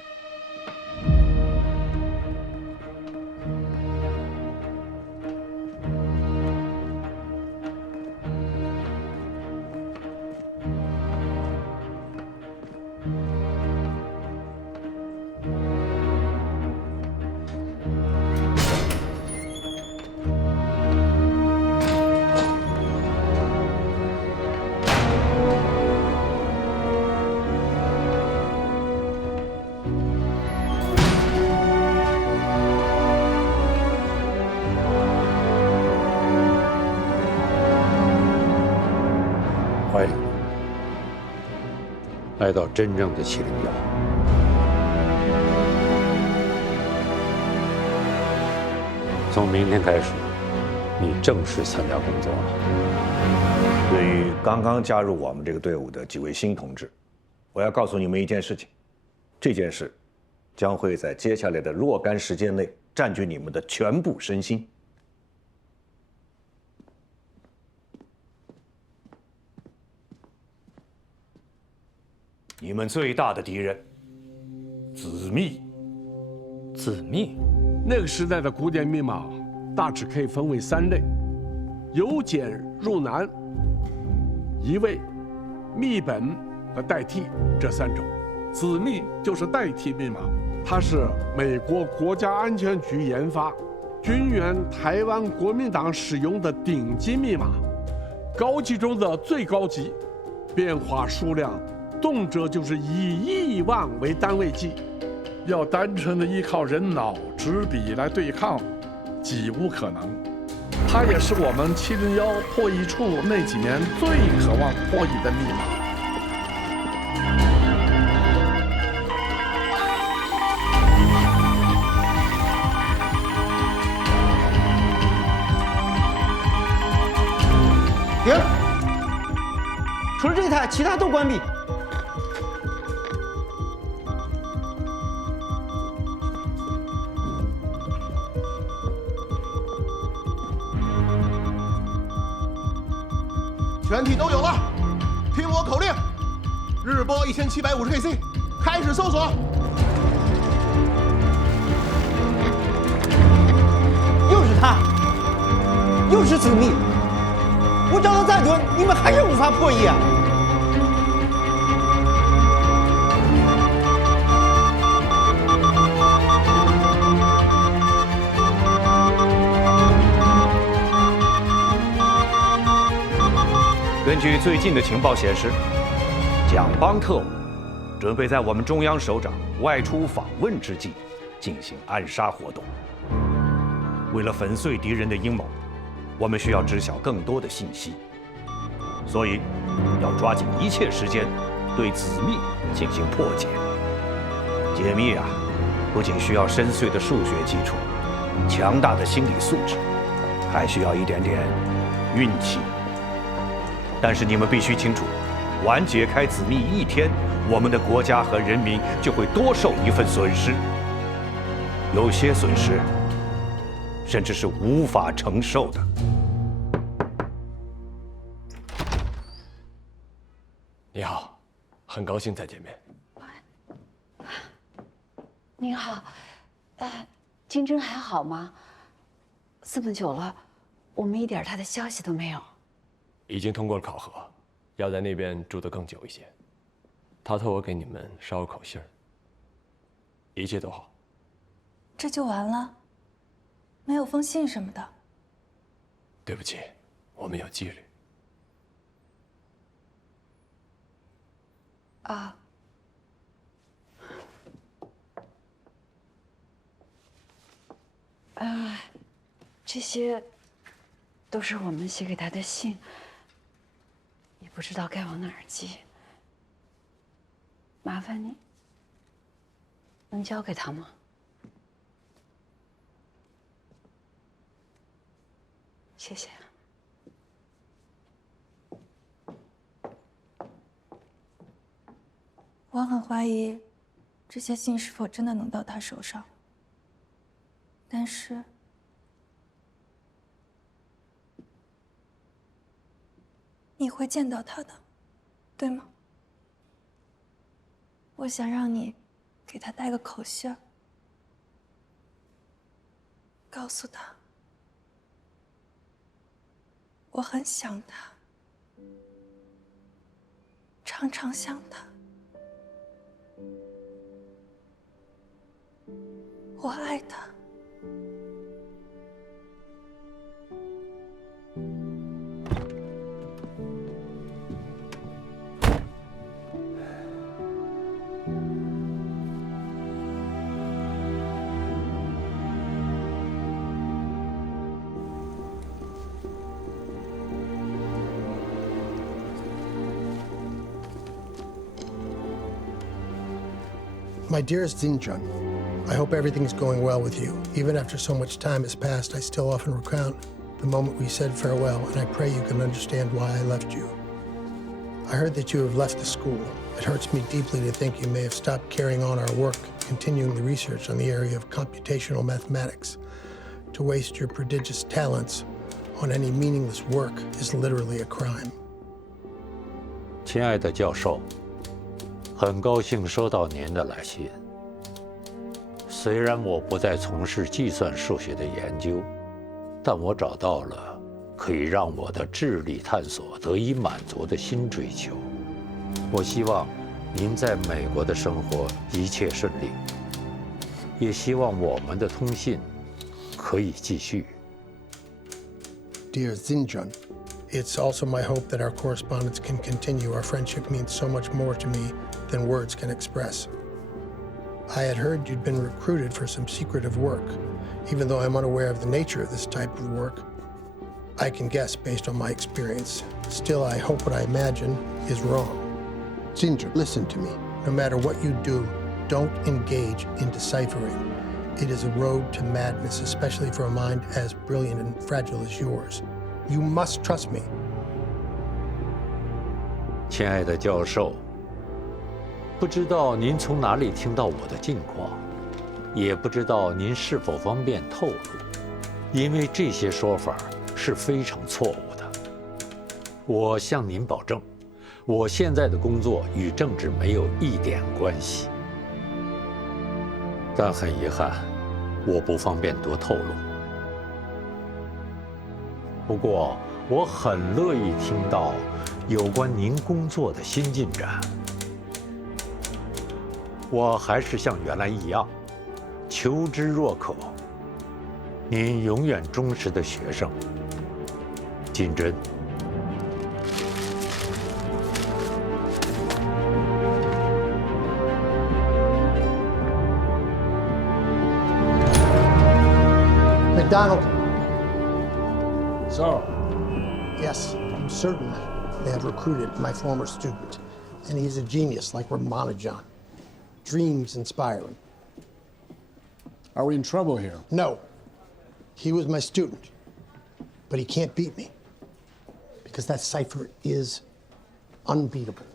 欢迎来到真正的701。从明天开始，你正式参加工作了。对于刚刚加入我们这个队伍的几位新同志，我要告诉你们一件事情，这件事将会在接下来的若干时间内占据你们的全部身心。你们最大的敌人，子密。子密，那个时代的古典密码大致可以分为3类：由简入难、移位、密本和代替这3种。子密就是代替密码，它是美国国家安全局研发、军援台湾国民党使用的顶级密码，高级中的最高级，变化数量动辄就是以亿万为单位计，要单纯的依靠人脑纸笔来对抗，几无可能。它也是我们701破译处那几年最渴望破译的密码。停！除了这台，其他都关闭。全体都有了，听我口令，日波1750 KC， 开始搜索。又是他，又是子密。我找的再多，你们还是无法破译啊！根据最近的情报显示，蒋帮特务准备在我们中央首长外出访问之际进行暗杀活动。为了粉碎敌人的阴谋，我们需要知晓更多的信息，所以要抓紧一切时间对子密进行破解。解密啊，不仅需要深邃的数学基础、强大的心理素质，还需要一点点运气。但是你们必须清楚，晚解开子密1天，我们的国家和人民就会多受一份损失，有些损失甚至是无法承受的。你好，很高兴再见面。您好，金针还好吗？这么久了，我们一点他的消息都没有。已经通过了考核，要在那边住得更久一些。他托我给你们捎口信儿，一切都好。这就完了？没有封信什么的？对不起，我们有纪律。啊。这些都是我们写给他的信，也不知道该往哪儿寄。麻烦你，能交给他吗？谢谢。我很怀疑这些信是否真的能到他手上，但是你会见到他的，对吗？我想让你给他带个口信儿，告诉他我很想他，常常想他，我爱他。My dearest Xinjun, I hope everything's going well with you. Even after so much time has passed, I still often recount the moment we said farewell, and I pray you can understand why I left you. I heard that you have left the school. It hurts me deeply to think you may have stopped carrying on our work, continuing the research on the area of computational mathematics. To waste your prodigious talents on any meaningless work is literally a crime. 亲爱的教授，很高兴收到您的来信。虽然我不再从事计算数学的研究，但我找到了可以让我的智力探索得以满足的新追求。我希望您在美国的生活一切顺利，也希望我们的通信可以继续。Dear Xinjun, it's also my hope that our correspondence can continue. Our friendship means so much more to me than words can express. I had heard you'd been recruited for some secretive work. Even though I'm unaware of the nature of this type of work, I can guess based on my experience. Still, I hope what I imagine is wrong. Xinjun, listen to me. No matter what you do, don't engage in deciphering. It is a road to madness, especially for a mind as brilliant and fragile as yours. You must trust me. 亲爱的教授，不知道您从哪里听到我的近况，也不知道您是否方便透露，因为这些说法是非常错误的。我向您保证，我现在的工作与政治没有一点关系。但很遗憾，我不方便多透露。不过，我很乐意听到有关您工作的新进展。我还是像原来一样，求知若渴。您永远忠实的学生，金针。McDonald. So? Yes, I'm certain they have recruited my former student. And he's a genius like Ramanujan. Dreams inspiring. Are we in trouble here? No. He was my student. But he can't beat me. Because that cipher is unbeatable.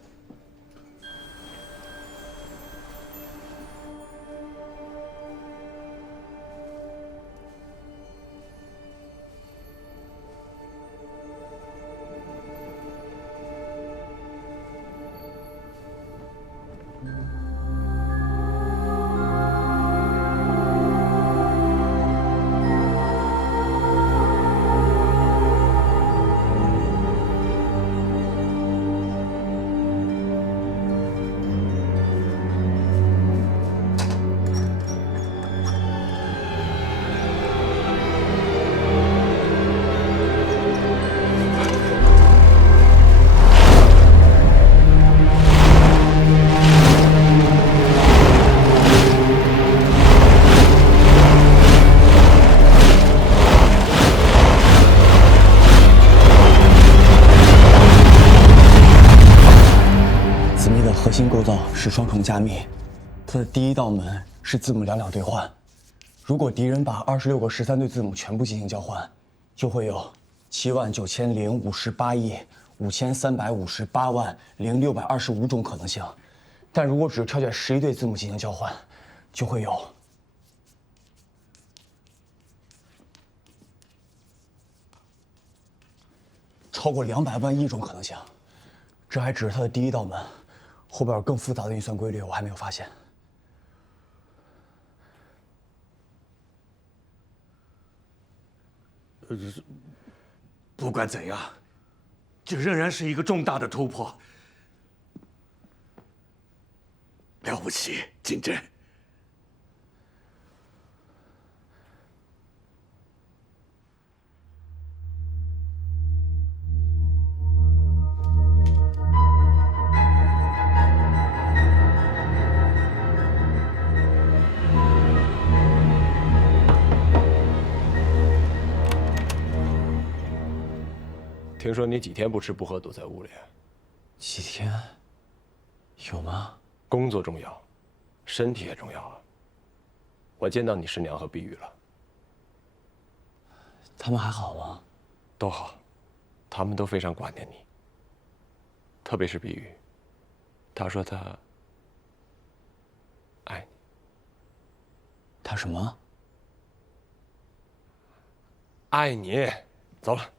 是双重加密，它的第一道门是字母两两兑换。如果敌人把26个13对字母全部进行交换，就会有79058亿5358万0625种可能性。但如果只挑选11对字母进行交换，就会有超过200万亿种可能性。这还只是它的第一道门。 后边有更复杂的运算规律，我还没有发现。不管怎样，这仍然是一个重大的突破。了不起，金针。听说你几天不吃不喝，躲在屋里。几天？有吗？工作重要，身体也重要啊。我见到你师娘和碧玉了。他们还好吗？都好，他们都非常挂念你。特别是碧玉，她说她爱你。他什么？爱你。走了。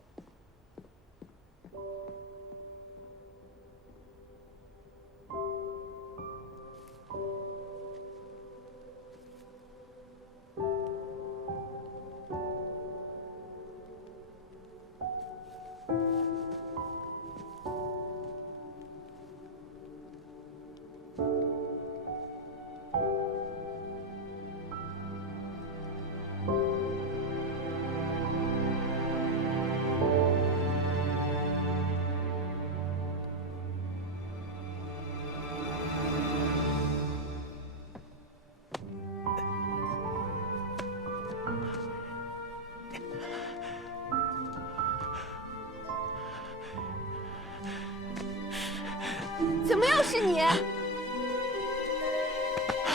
怎么又是你？快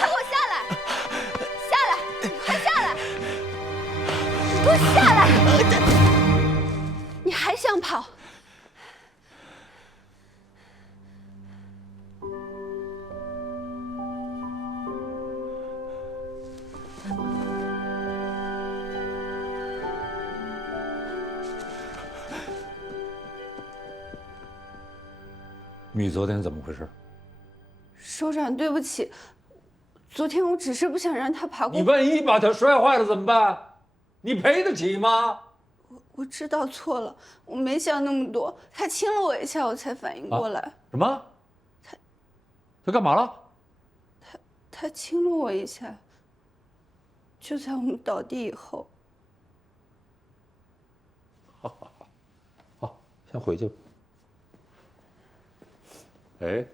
给我下来！下来！快下来！你给我下来！你还想跑？你昨天怎么回事？首长，对不起，昨天我只是不想让他爬过。你万一把他摔坏了怎么办？你赔得起吗？我知道错了，我没想那么多。他亲了我一下，我才反应过来。什么？他干嘛了？他亲了我一下，就在我们倒地以后。好，先回去吧。哎，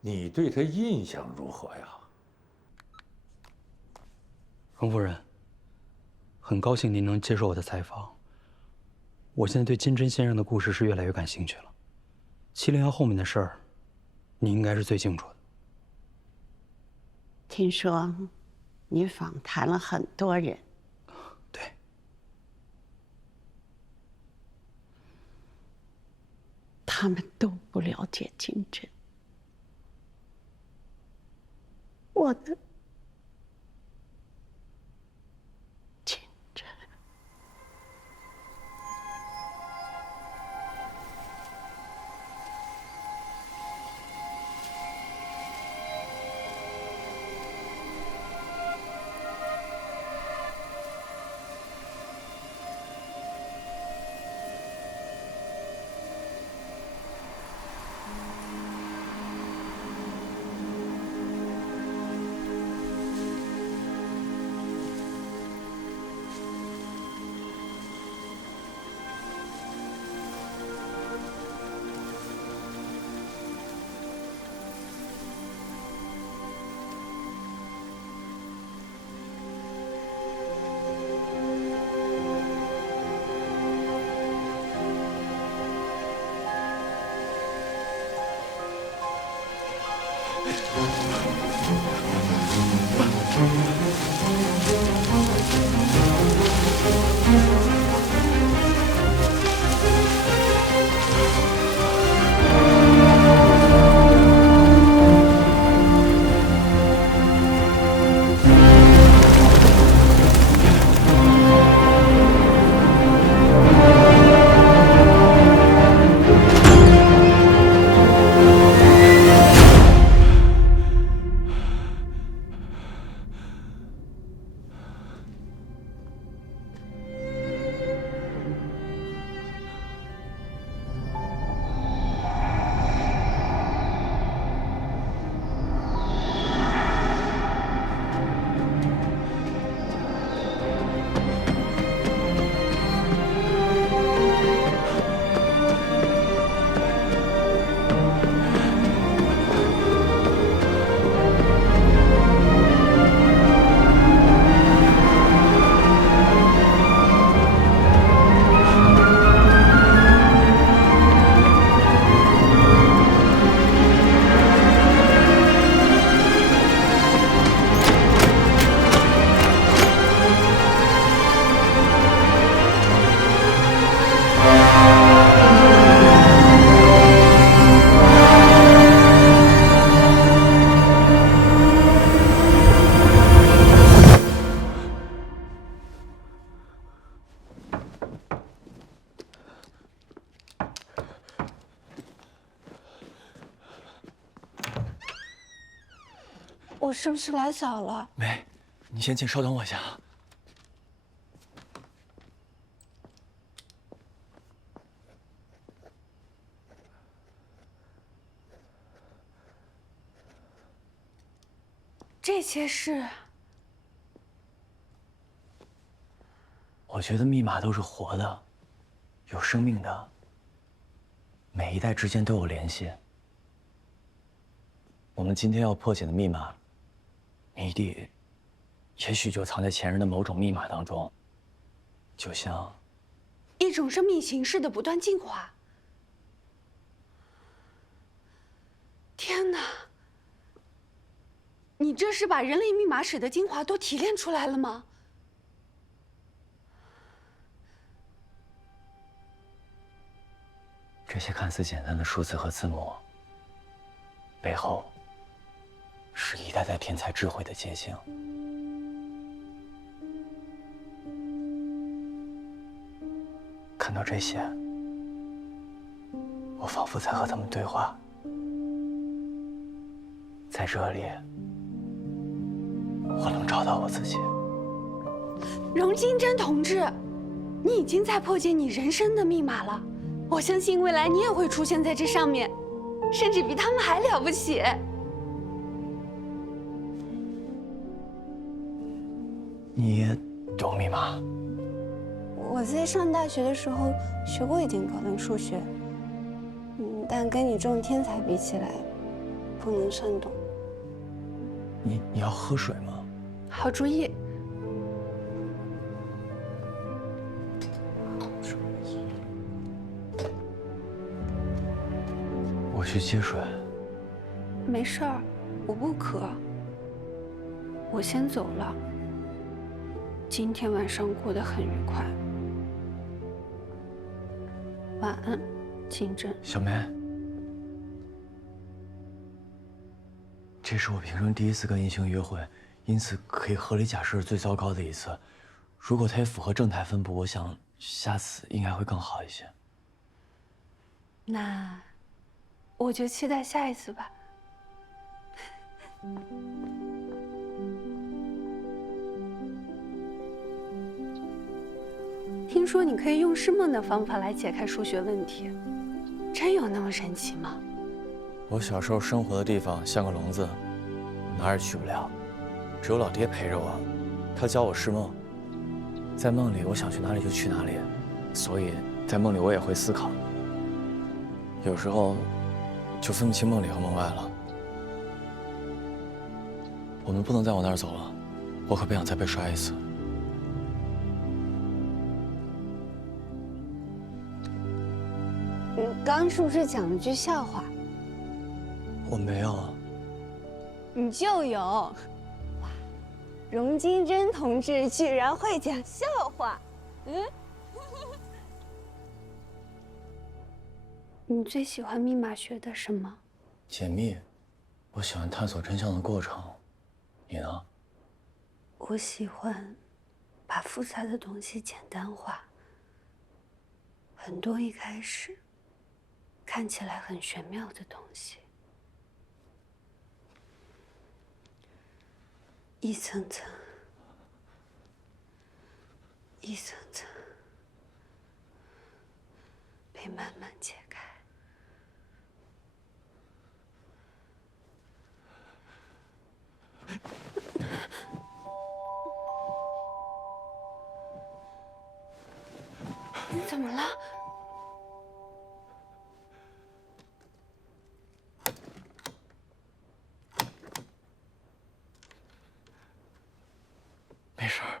你对他印象如何呀？荣夫人，很高兴您能接受我的采访。我现在对金针先生的故事是越来越感兴趣了。701后面的事儿，你应该是最清楚的。听说你访谈了很多人。对。他们都不了解金针。我的金针。我是不是来早了？没，你先稍等我一下。这些是？我觉得密码都是活的，有生命的，每一代之间都有联系。我们今天要破解的密码，谜底，也许就藏在前人的某种密码当中，就像一种生命形式的不断进化。天哪！你这是把人类密码史的精华都提炼出来了吗？这些看似简单的数字和字母，背后是一代代天才智慧的结晶。看到这些，我仿佛在和他们对话。在这里，我能找到我自己。荣金珍同志，你已经在破解你人生的密码了。我相信未来你也会出现在这上面，甚至比他们还了不起。你也懂密码？我在上大学的时候学过一点高等数学，但跟你这种天才比起来，不能算懂。你要喝水吗？好主意。我去接水。没事儿，我不渴。我先走了。今天晚上过得很愉快。晚安，金珍。小梅，这是我平生第一次跟异性约会，因此可以合理假设是最糟糕的一次。如果它也符合正态分布，我想下次应该会更好一些。那我就期待下一次吧。听说你可以用释梦的方法来解开数学问题，真有那么神奇吗？我小时候生活的地方像个笼子，哪儿也去不了，只有老爹陪着我，他教我释梦，在梦里我想去哪里就去哪里，所以在梦里我也会思考，有时候就分不清梦里和梦外了。我们不能再往那儿走了，我可不想再被摔一次。你刚刚是不是讲了句笑话？我没有啊。你就有。哇，荣金珍同志居然会讲笑话。你最喜欢密码学的什么？解密，我喜欢探索真相的过程。你呢？我喜欢把复杂的东西简单化。很多一开始看起来很玄妙的东西，一层层、一层层被慢慢解开。你怎么了？没事儿。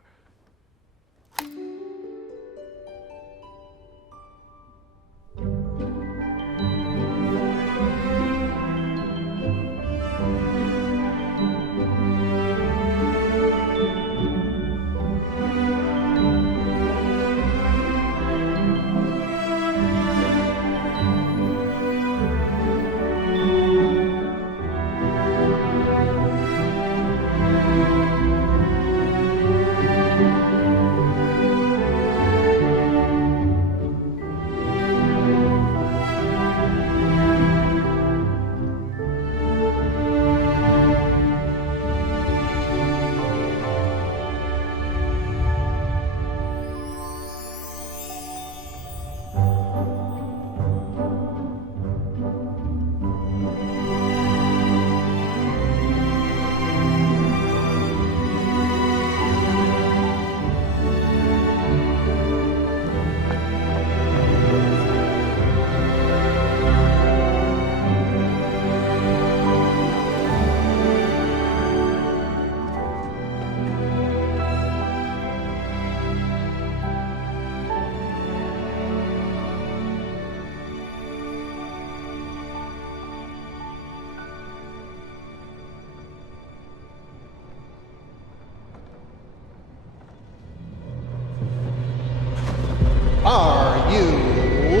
You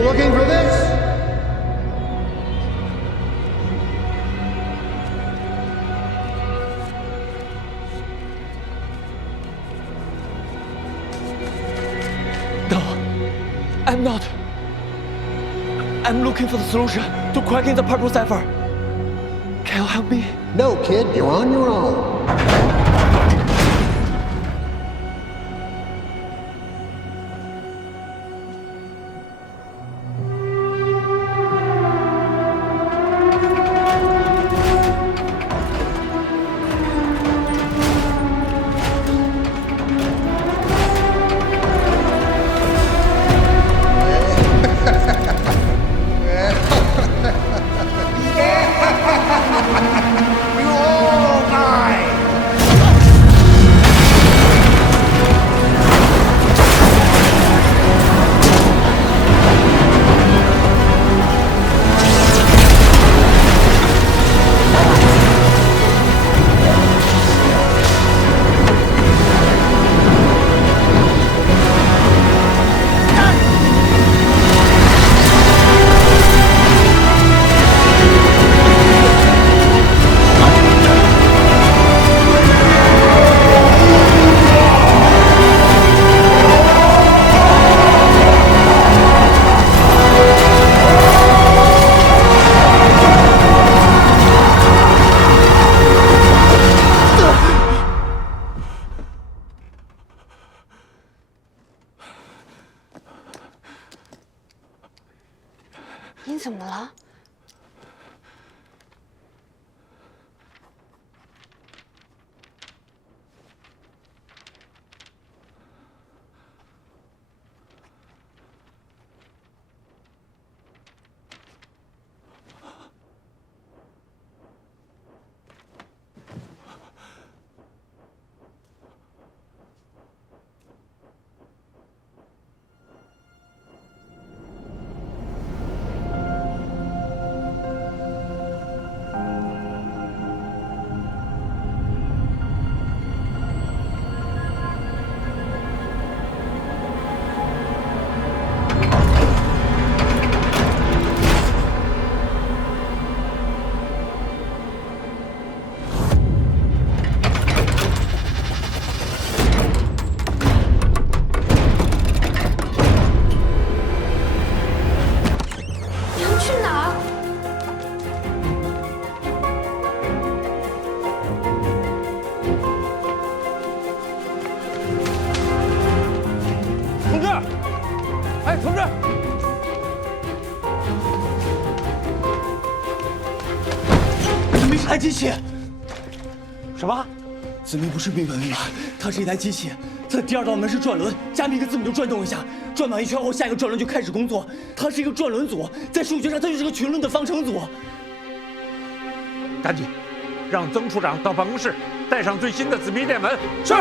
looking for this? No, I'm not. I'm looking for the solution to cracking the purple cipher. Can you help me? No, kid, you're on your own.你怎么了？同志！子密是台机器。什么？子密不是密本密码，它是一台机器。它的第二道门是转轮，加密一个字母就转动一下，转满一圈后，下一个转轮就开始工作。它是一个转轮组，在数学上它就是个群论的方程组。赶紧，让曾处长到办公室带上最新的子密电文。是。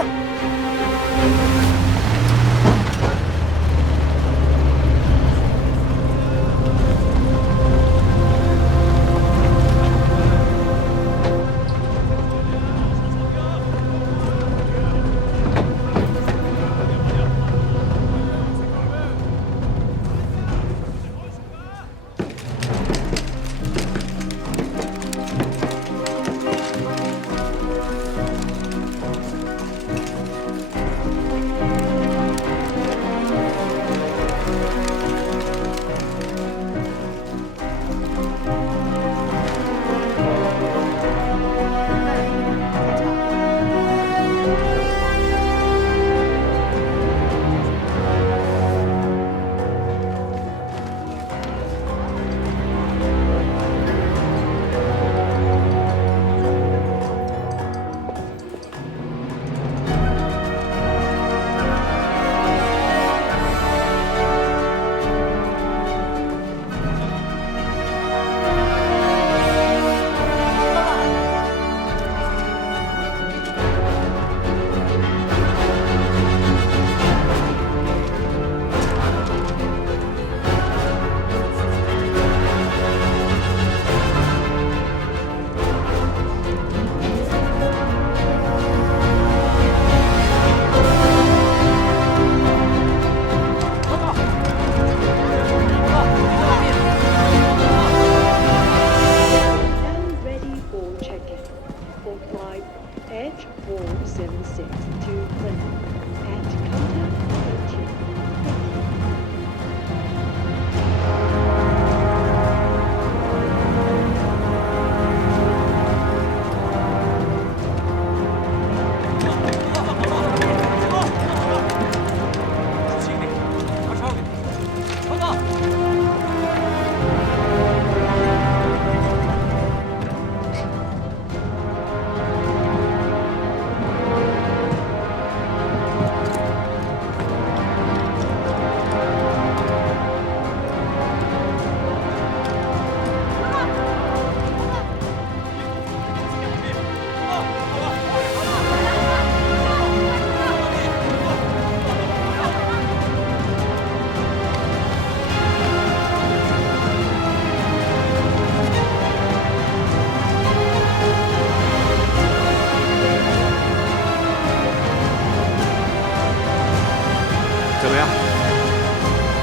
怎么样？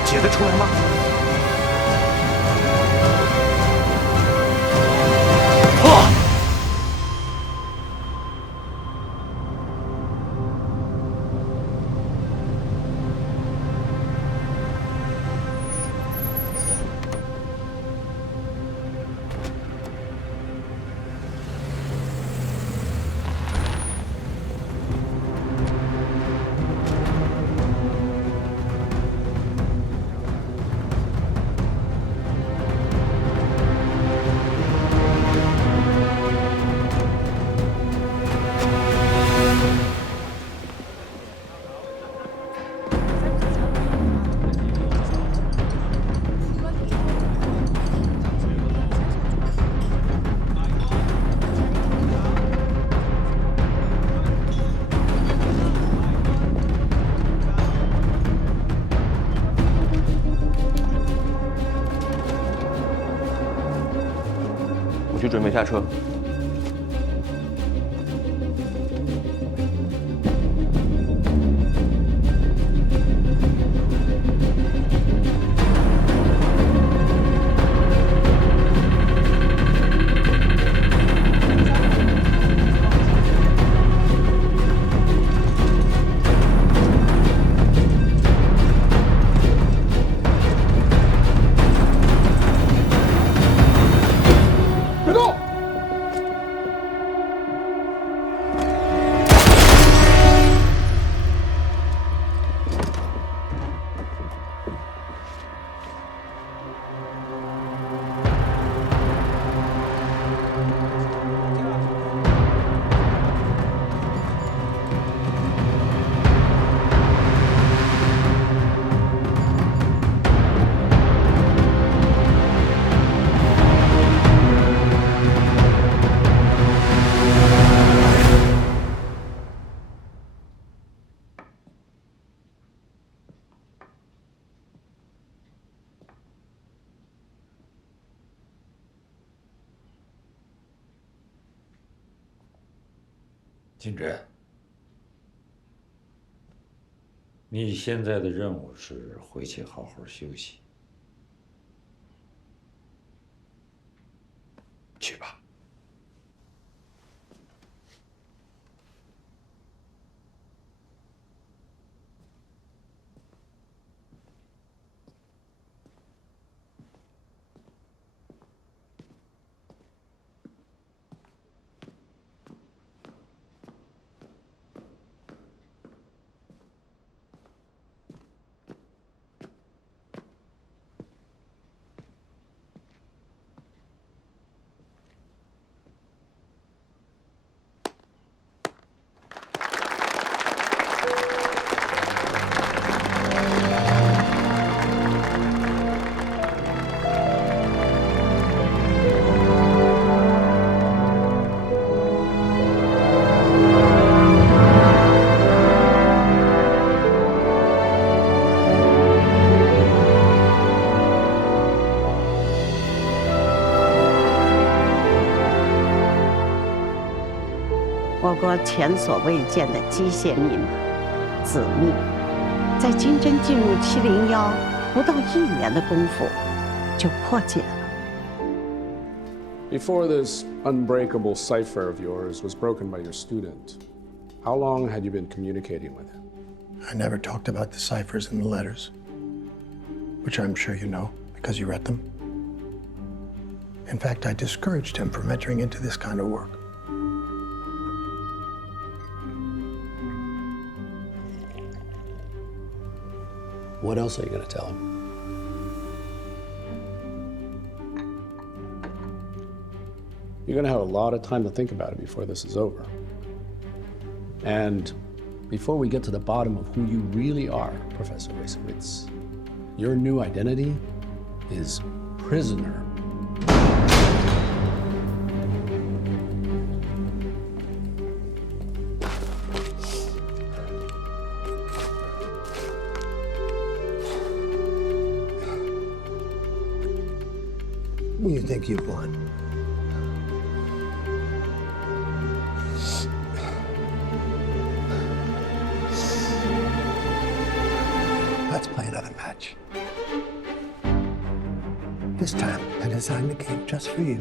解得出来吗？我去准备下车。金珍，你现在的任务是回去好好休息，去吧。我国前所未见的机械密码“子密”，在金针进入701不到1年的功夫就破解了。 Before this unbreakable cipher of yours was broken by your student, how long had you been communicating with him? I never talked about the ciphers and the letters, which I'm sure you know because you read them. In fact, I discouraged him from entering into this kind of work. What else are you going to tell him? You're going to have a lot of time to think about it before this is over. And before we get to the bottom of who you really are, Professor Weissowitz, your new identity is prisoner. Who do you think you've won? Let's play another match. This time, I designed the game just for you.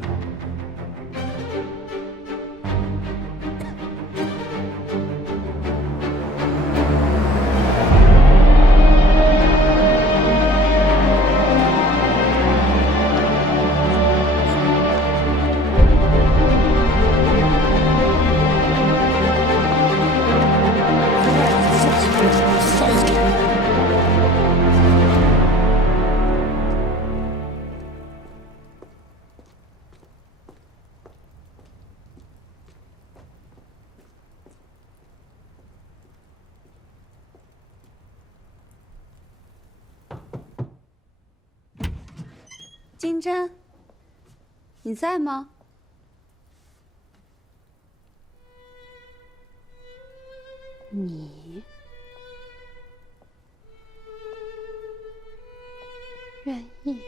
金针，你在吗？你愿意？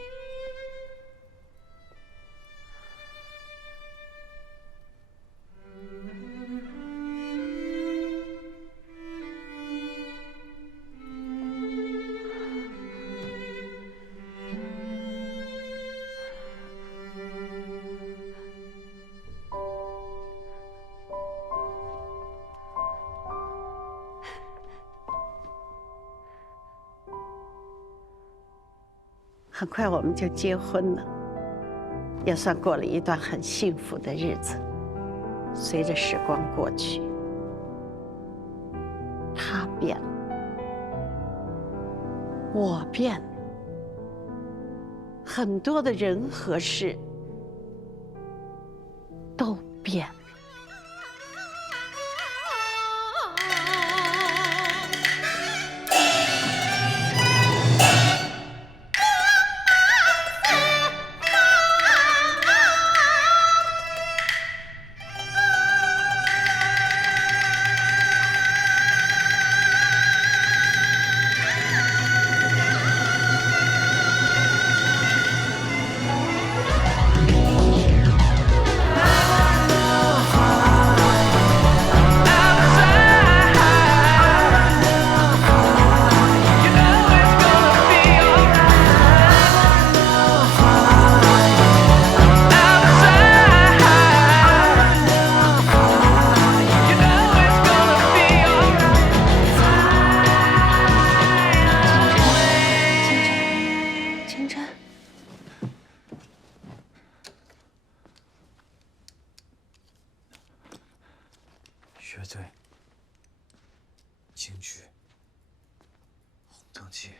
很快我们就结婚了，也算过了一段很幸福的日子。随着时光过去，他变了，我变了，很多的人和事都变了。乐队、京剧、红灯记。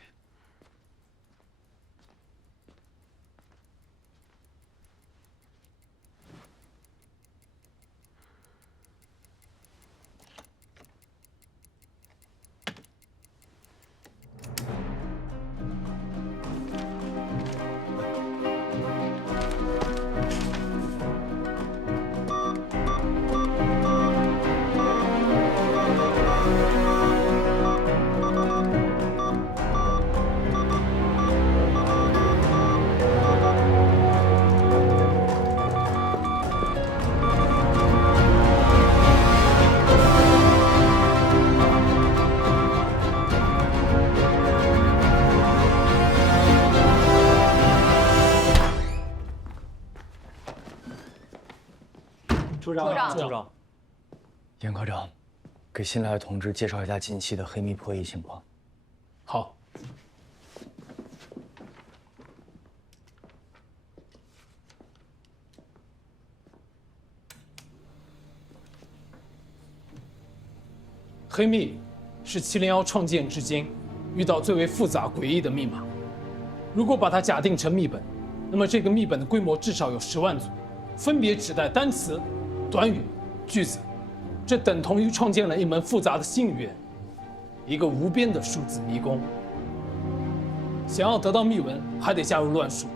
处长，处长，严科长，给新来的同志介绍一下近期的黑密破译情况。好。黑密是701创建至今遇到最为复杂诡异的密码。如果把它假定成密本，那么这个密本的规模至少有10万组，分别指代单词、短语、句子，这等同于创建了一门复杂的新语言，一个无边的数字迷宫。想要得到密文，还得加入乱数，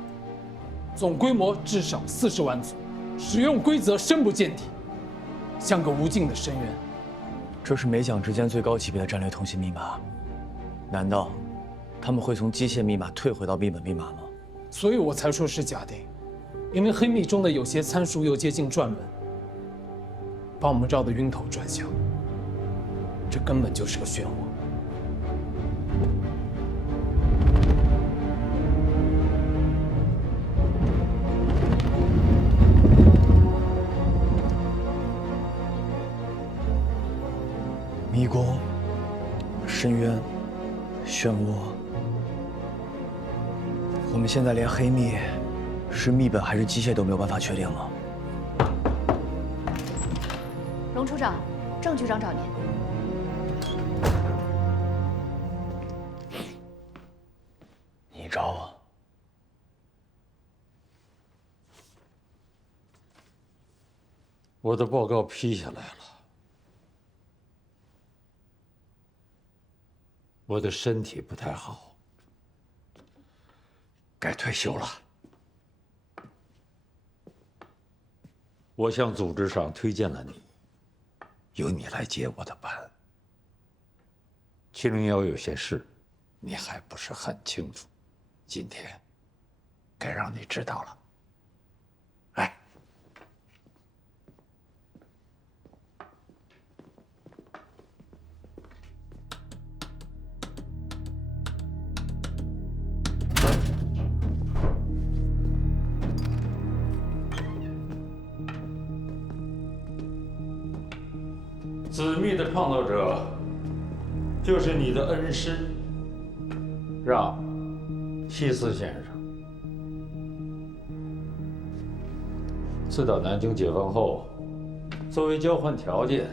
总规模至少40万组，使用规则深不见底，像个无尽的深渊。这是美蒋之间最高级别的战略通信密码，难道他们会从机械密码退回到密本密码吗？所以我才说是假定，因为黑密中的有些参数又接近篆文，把我们绕得晕头转向。这根本就是个漩涡。深渊、漩涡。我们现在连黑密是密本还是机械都没有办法确定了。龙处长，郑局长找您。你找我？我的报告批下来了。我的身体不太好，该退休了。我向组织上推荐了你，由你来接我的班。701有些事，你还不是很清楚，今天该让你知道了。哎，子密的创造者就是你的恩师，让·希斯先生。自打南京解放后，作为交换条件，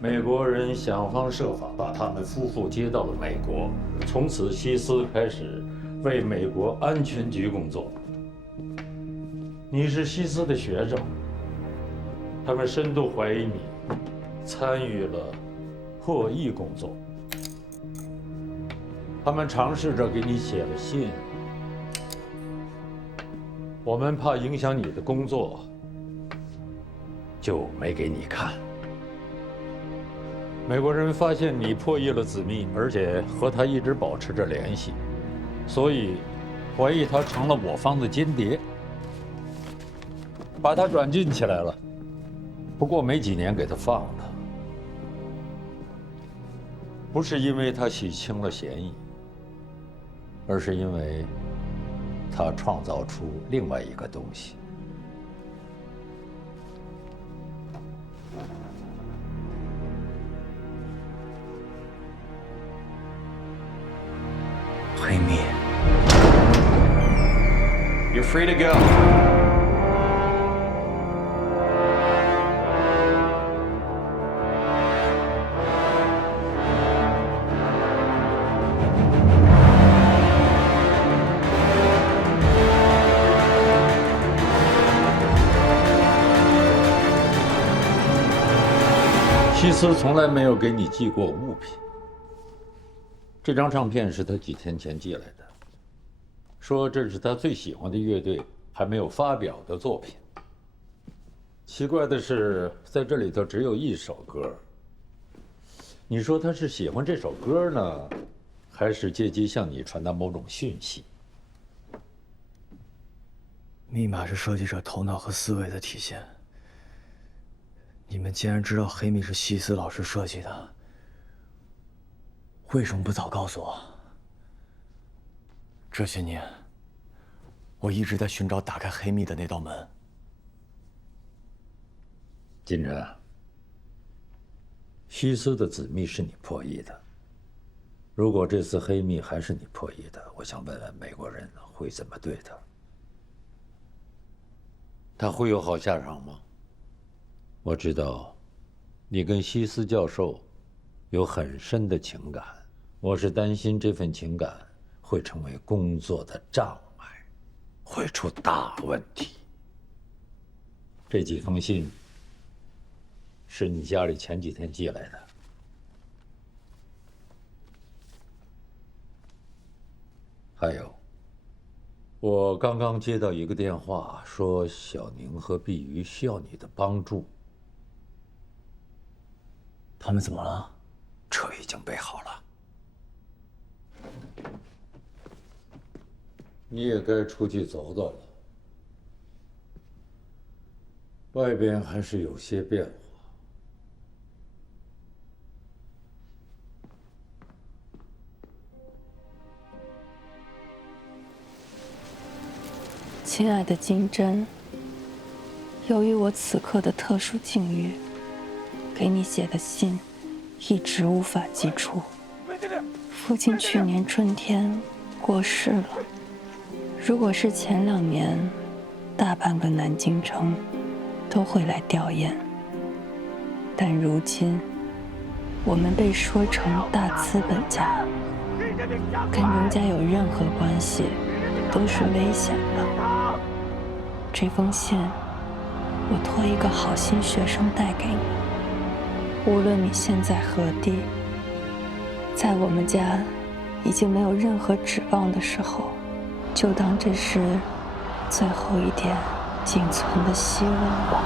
美国人想方设法把他们夫妇接到了美国。从此，希斯开始为美国安全局工作。你是希斯的学生，他们深度怀疑你参与了破译工作。他们尝试着给你写了信，我们怕影响你的工作，就没给你看。美国人发现你破译了子密，而且和他一直保持着联系，所以怀疑他成了我方的间谍，把他软禁起来了。不过没几年给他放了，不是因为他洗清了嫌疑，而是因为他创造出另外一个东西。黑密。You're free to go.希斯从来没有给你寄过物品。这张唱片是他几天前寄来的，说这是他最喜欢的乐队还没有发表的作品。奇怪的是，在这里头只有一首歌。你说他是喜欢这首歌呢，还是借机向你传达某种讯息？密码是设计者头脑和思维的体现。你们既然知道黑密是希斯老师设计的，为什么不早告诉我？这些年，我一直在寻找打开黑密的那道门。金晨，希斯的子密是你破译的。如果这次黑密还是你破译的，我想问问美国人会怎么对他？他会有好下场吗？我知道，你跟希斯教授有很深的情感，我是担心这份情感会成为工作的障碍，会出大问题。这几封信是你家里前几天寄来的。还有，我刚刚接到一个电话，说小宁和碧瑜需要你的帮助。他们怎么了？车已经备好了，你也该出去走走了。外边还是有些变化。亲爱的金针，由于我此刻的特殊境遇，给你写的信一直无法寄出。父亲去年春天过世了。如果是前2年，大半个南京城都会来吊唁。但如今，我们被说成大资本家，跟荣家有任何关系都是危险的。这封信，我托一个好心学生带给你。无论你现在何地，在我们家已经没有任何指望的时候，就当这是最后一点仅存的希望吧。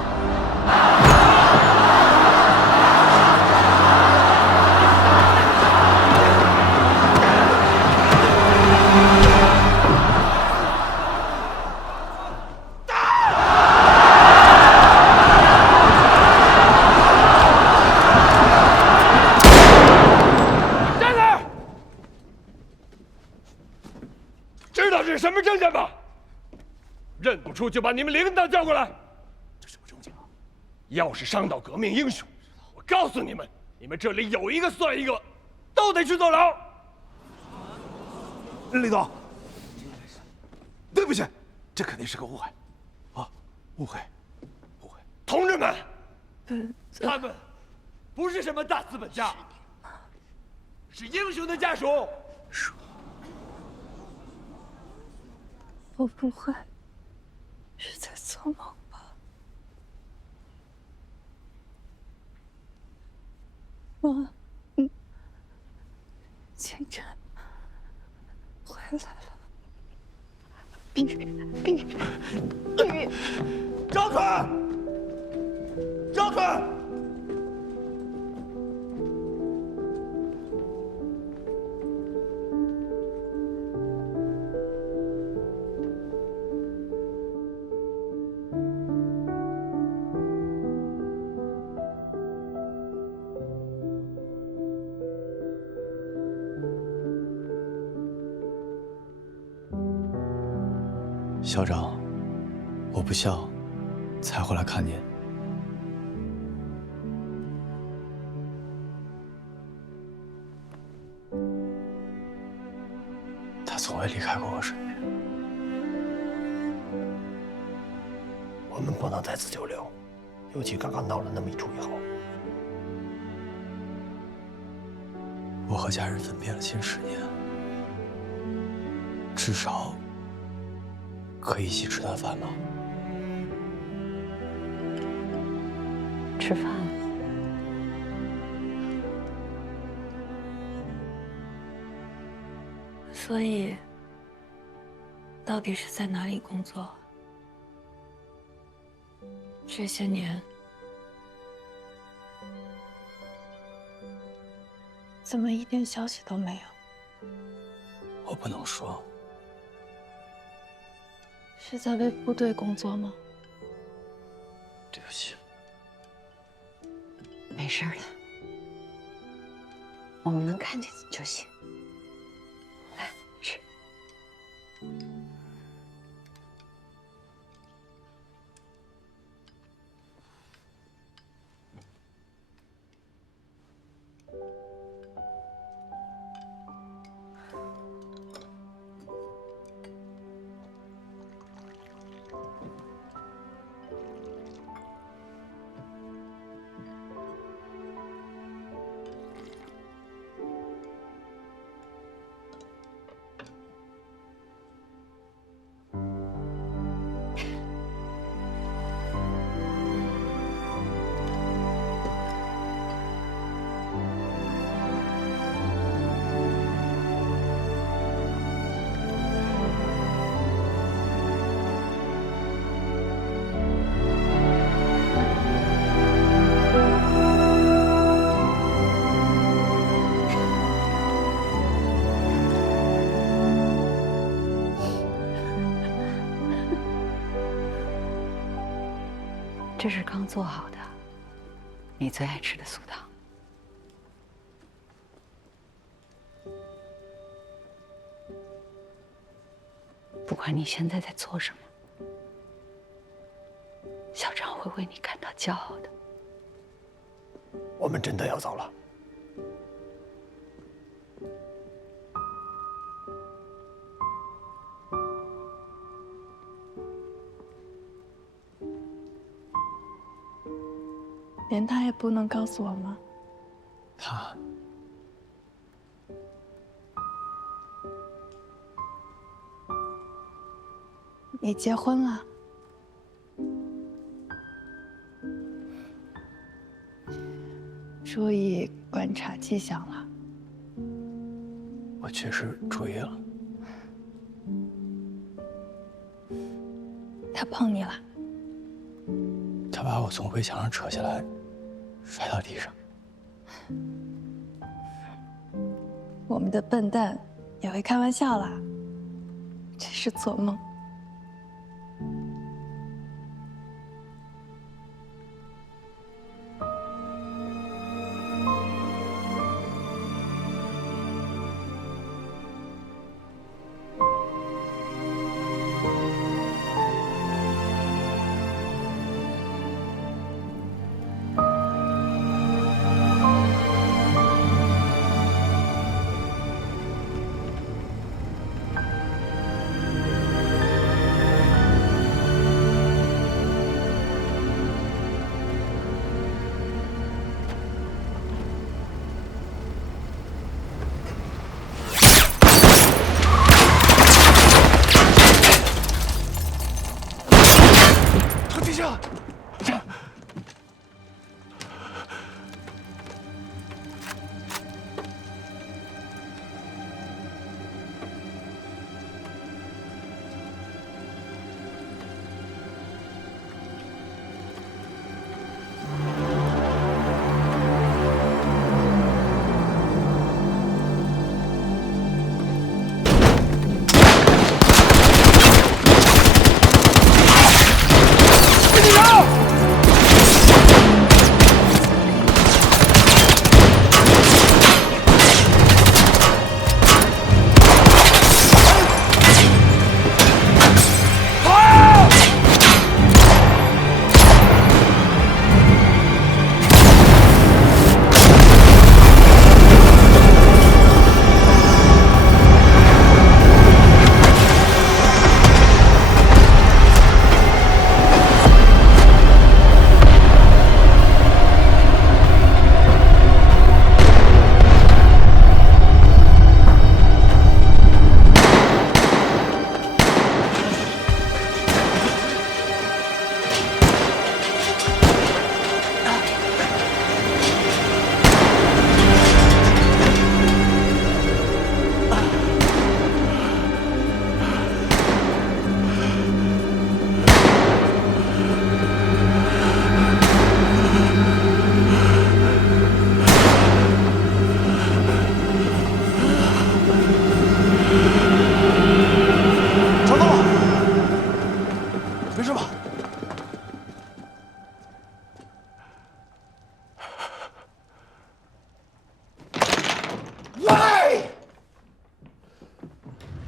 什么证件吧？认不出就把你们领导叫过来。这什么证件啊？要是伤到革命英雄，我告诉你们，你们这里有一个算一个，都得去坐牢。领导，对不起，这肯定是个误会，啊，误会。同志们，他们不是什么大资本家，是英雄的家属。我不会是在做梦吧？妈，清晨回来了。张坤，张坤。校长，我不孝，才会来看您。他从未离开过我身边。我们不能再次久留，尤其刚刚闹了那么一出以后。我和家人分别了近10年，至少可以一起吃顿饭吗？吃饭。所以，到底是在哪里工作？这些年，怎么一点消息都没有？我不能说。是在为部队工作吗？对不起。没事的，我们能看见就行。来吃。这是刚做好的，你最爱吃的酥糖。不管你现在在做什么，校长会为你感到骄傲的。我们真的要走了。连他也不能告诉我吗？他你结婚了？注意观察迹象了。我确实注意了。他碰你了？他把我从围墙上扯下来，摔到地上。我们的笨蛋也会开玩笑啦，真是做梦。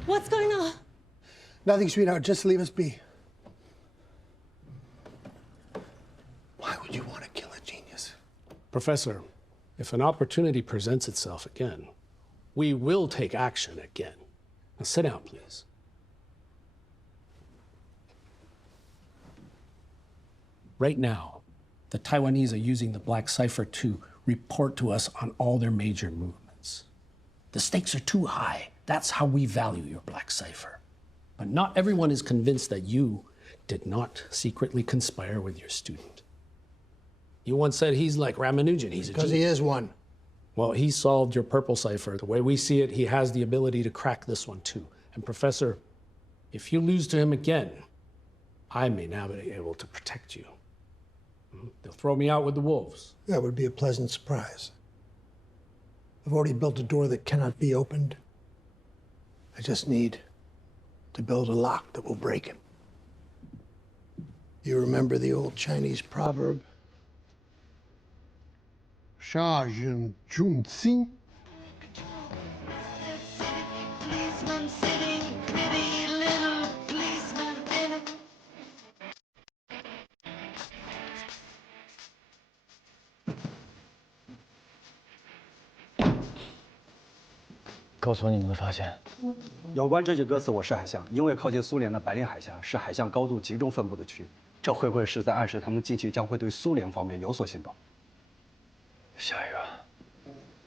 What's going on? Nothing, sweetheart. Just leave us be. Why would you want to kill a genius? Professor, if an opportunity presents itself again, we will take action again. Now sit down, please. Right now, the Taiwanese are using the Black Cipher to report to us on all their major movements. The stakes are too high. That's how we value your Black Cipher. But not everyone is convinced that you did not secretly conspire with your student. You once said he's like Ramanujan. He's a because he is one. Well, he solved your purple cipher. The way we see it, he has the ability to crack this one too. And Professor, if you lose to him again, I may now be able to protect you. They'll throw me out with the wolves. That would be a pleasant surprise. I've already built a door that cannot be opened. I just need to build a lock that will break it. You remember the old Chinese proverb? Sha Jun Jun Xin. Policeman sitting, pretty little policeman in it. 告诉我你们的发现。有关这句歌词，我是海象，因为靠近苏联的白令海峡是海象高度集中分布的区域，这会不会是在暗示他们近期将会对苏联方面有所信报？下一个，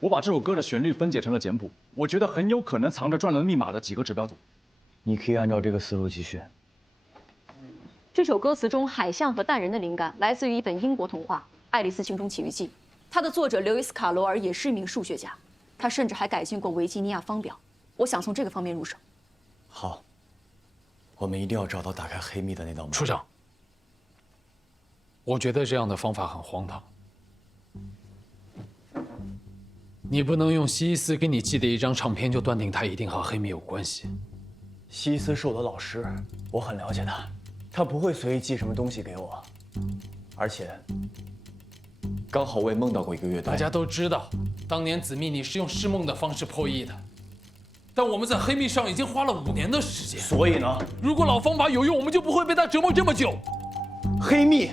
我把这首歌的旋律分解成了简谱，我觉得很有可能藏着转轮密码的几个指标组。你可以按照这个思路继续。这首歌词中海象和淡人的灵感来自于一本英国童话《爱丽丝情中奇遇记》，它的作者刘易斯·卡罗尔也是一名数学家，他甚至还改进过维吉尼亚方表。我想从这个方面入手。好，我们一定要找到打开黑密的那道门。处长，我觉得这样的方法很荒唐。你不能用西伊斯给你寄的一张唱片就断定他一定和黑密有关系。西伊斯是我的老师，我很了解他，他不会随意寄什么东西给我，而且刚好我也梦到过一个乐队。大家都知道，当年紫密你是用释梦的方式破译的，但我们在黑密上已经花了5年的时间。所以呢，如果老方法有用，我们就不会被他折磨这么久。黑密，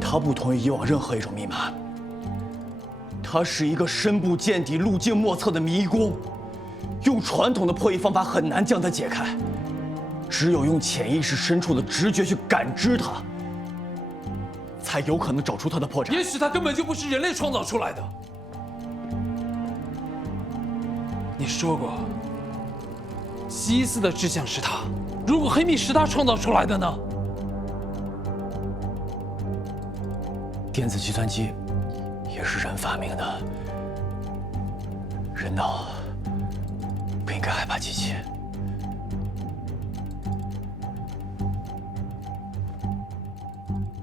它不同于以往任何一种密码，它是一个深不见底、路径莫测的迷宫。用传统的破译方法很难将它解开，只有用潜意识深处的直觉去感知它，才有可能找出它的破绽。也许它根本就不是人类创造出来的。你说过，西伊斯的志向是他，如果黑密是他创造出来的呢？电子计算机也是人发明的，人脑不应该害怕机器。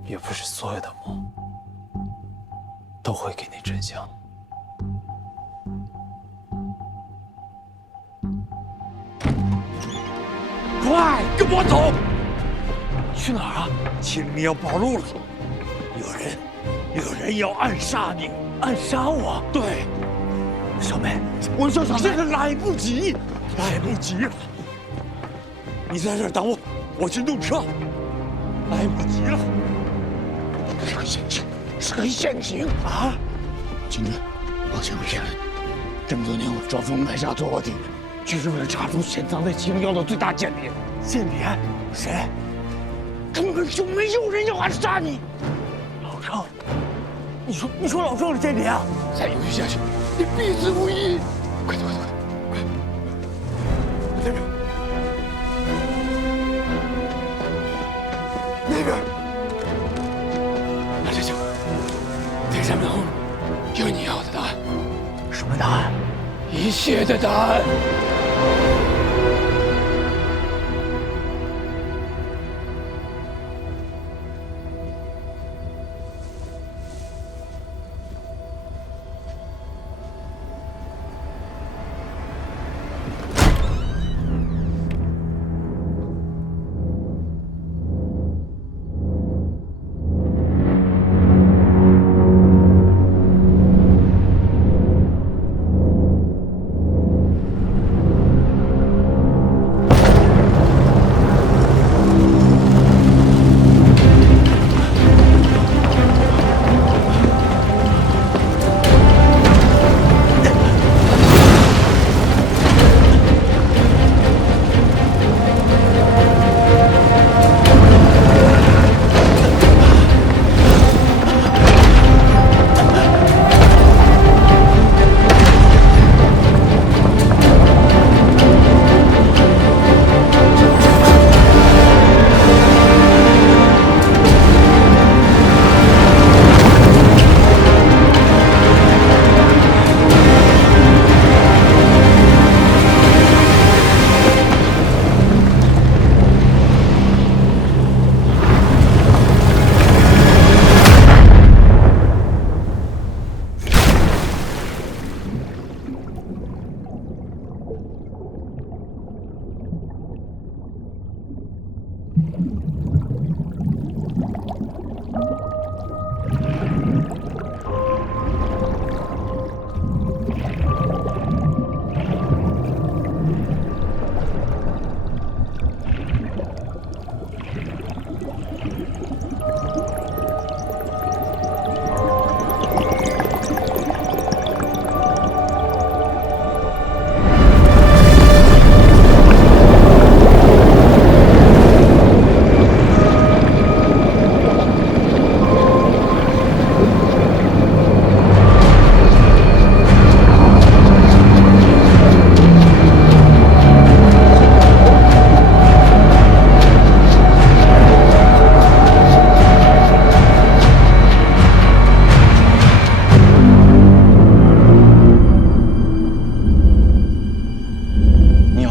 也不是所有的梦都会给你真相。快，跟我走！去哪儿啊？秦明要暴露了，有人要暗杀你，暗杀我？对，小梅，我说小梅，这个来不及了。你在这儿等我，我去弄车。来不及了，是个陷阱啊！金针，抱歉，这么多年我装疯卖傻做卧底，就是为了查出潜藏在701的最大间谍。间谍？谁？根本就没有人要暗杀你。老郑，你说老郑是间谍啊？再犹豫下去，你必死无疑！快！那边，那边，拿着枪，在山门后面有你要的答案。什么答案？一切的答案。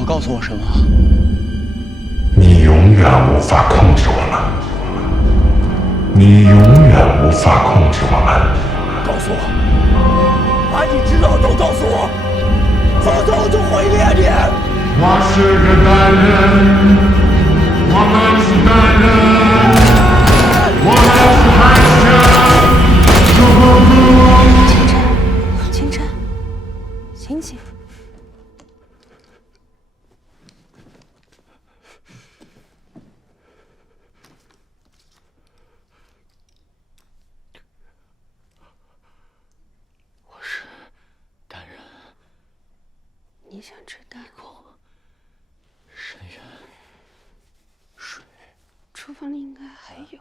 告诉我什么？你永远无法控制我们，你永远无法控制我们。告诉我，把你知道的都告诉我，否则我就毁灭你。我是个男人，我们是男人，我们是海清晨，清晨，醒醒！我是单人。你想吃蛋？深渊，水。厨房里应该还有。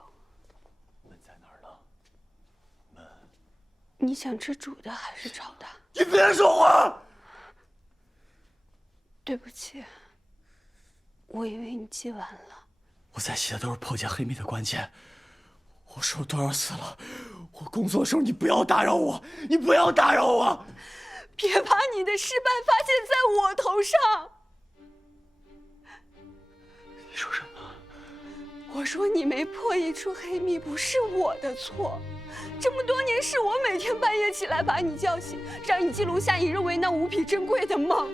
门在哪儿呢？门。你想吃煮的还是炒的？你别说话！对不起，我以为你记完了。我在写的都是破解黑密的关键。我手多少次了？我工作的时候你不要打扰我，你不要打扰我！别把你的失败发现在我头上。你说什么？我说你没破译出黑密不是我的错，这么多年是我每天半夜起来把你叫醒，让你记录下你认为那无比珍贵的梦。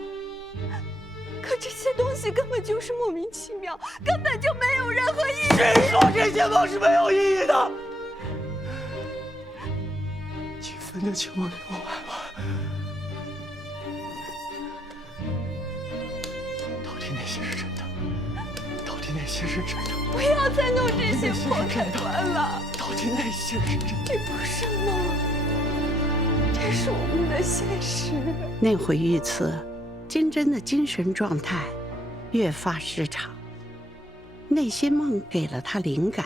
可这些东西根本就是莫名其妙，根本就没有任何意义。谁说这些梦是没有意义的？你分得清我给我爱吗？到底哪些是真的？到底哪些是真的？不要再弄这些破开关了。到底哪些是真的？这不是梦，这是我们的现实。那回遇刺，金针的精神状态越发失常，那些梦给了他灵感，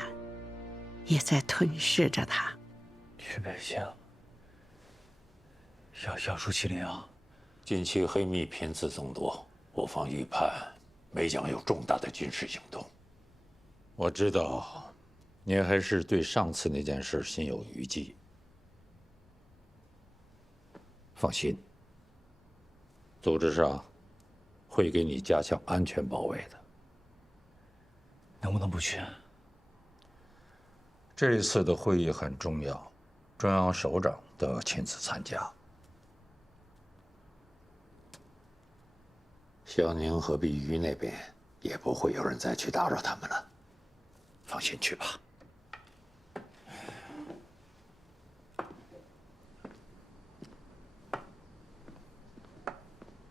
也在吞噬着他。去北京，要出701。近期黑密频次增多，我方预判梅将有重大的军事行动。我知道，你还是对上次那件事心有余悸。放心，组织上会给你加强安全保卫的。能不能不去？这一次的会议很重要，中央首长都要亲自参加。萧宁和碧瑜那边也不会有人再去打扰他们了，放心去吧。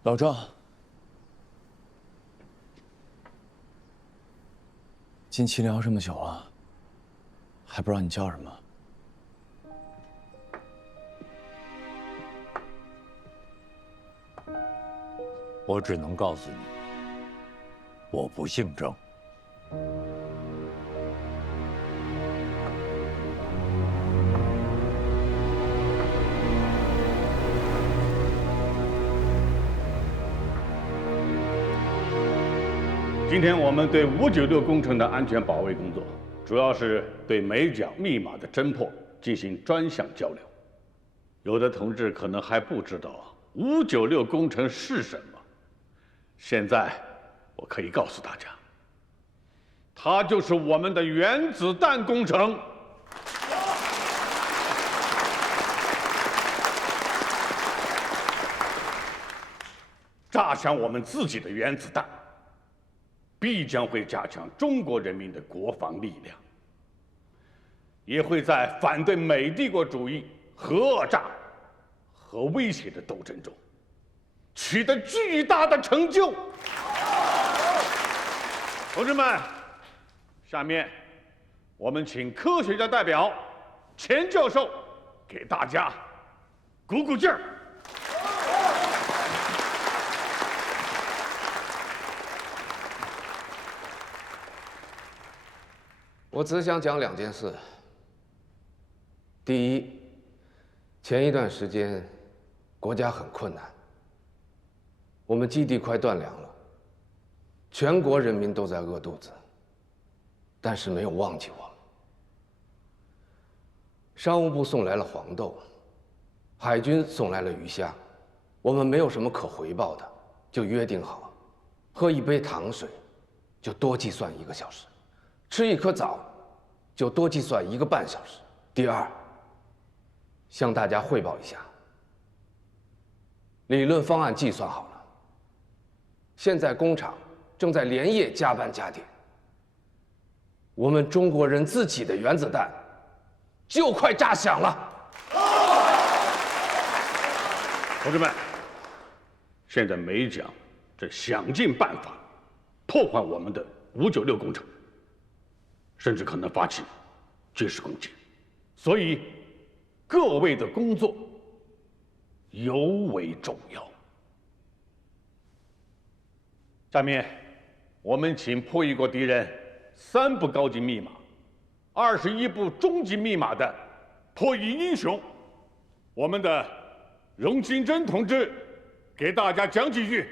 老赵，进701这么久了，还不知道你叫什么？我只能告诉你，我不姓郑。今天我们对596工程的安全保卫工作，主要是对美奖密码的侦破进行专项交流。有的同志可能还不知道596工程是什么，现在我可以告诉大家，它就是我们的原子弹工程。炸响我们自己的原子弹，必将会加强中国人民的国防力量，也会在反对美帝国主义、核讹诈和威胁的斗争中取得巨大的成就。同志们，下面我们请科学家代表钱教授给大家鼓鼓劲儿。我只想讲2件事。第一，前一段时间，国家很困难，我们基地快断粮了，全国人民都在饿肚子，但是没有忘记我们。商务部送来了黄豆，海军送来了鱼虾，我们没有什么可回报的，就约定好，喝一杯糖水就多计算1个小时，吃一颗枣就多计算1个半小时。第二，向大家汇报一下，理论方案计算好了，现在工厂正在连夜加班加点，我们中国人自己的原子弹就快炸响了。同志们，现在美蒋正想尽办法破坏我们的596工程，甚至可能发起军事攻击，所以各位的工作尤为重要。下面我们请破译过敌人3部高级密码、21部中级密码的破译英雄，我们的荣金珍同志给大家讲几句。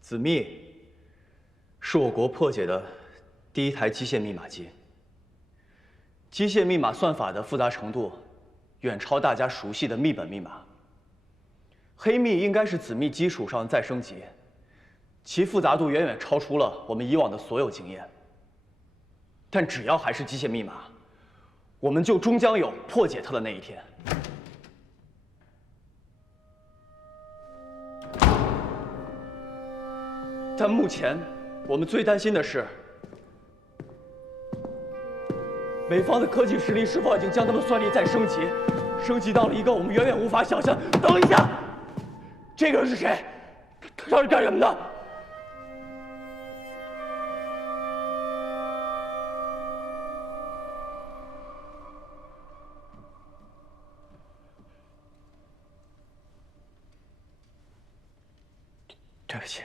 子密是我国破解的第1台机械密码机。机械密码算法的复杂程度远超大家熟悉的密本密码。黑密应该是子密基础上再升级，其复杂度远远超出了我们以往的所有经验。但只要还是机械密码，我们就终将有破解它的那一天。但目前，我们最担心的是，美方的科技实力是否已经将他们的算力再升级，升级到了一个我们远远无法想象。等一下，这个人是谁？他是干什么的？对不起。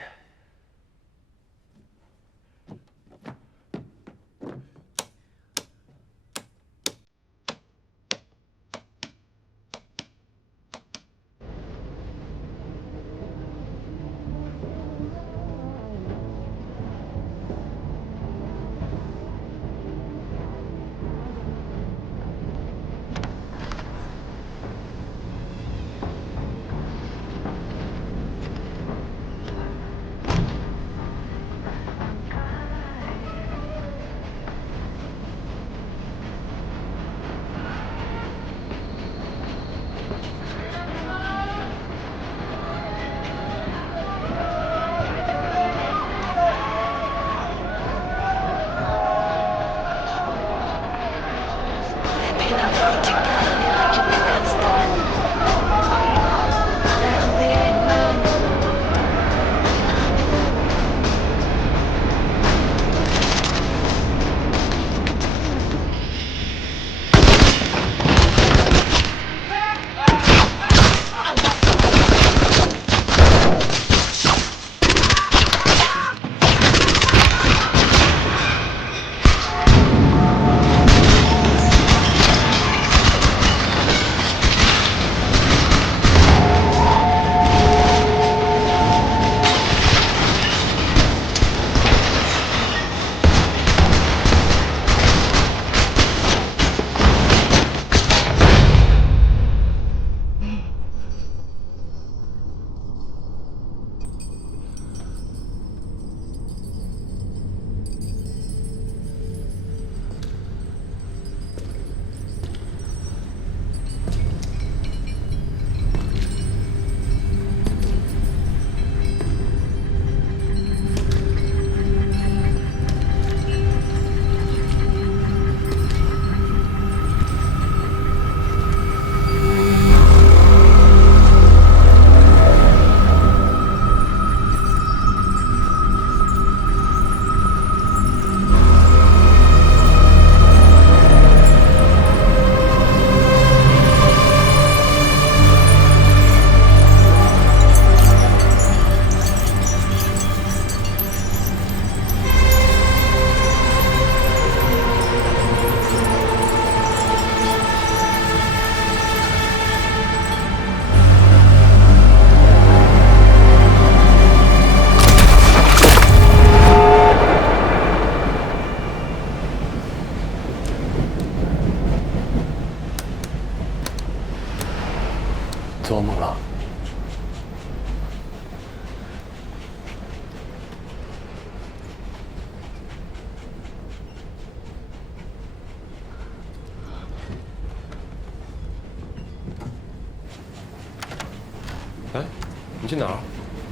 去哪儿？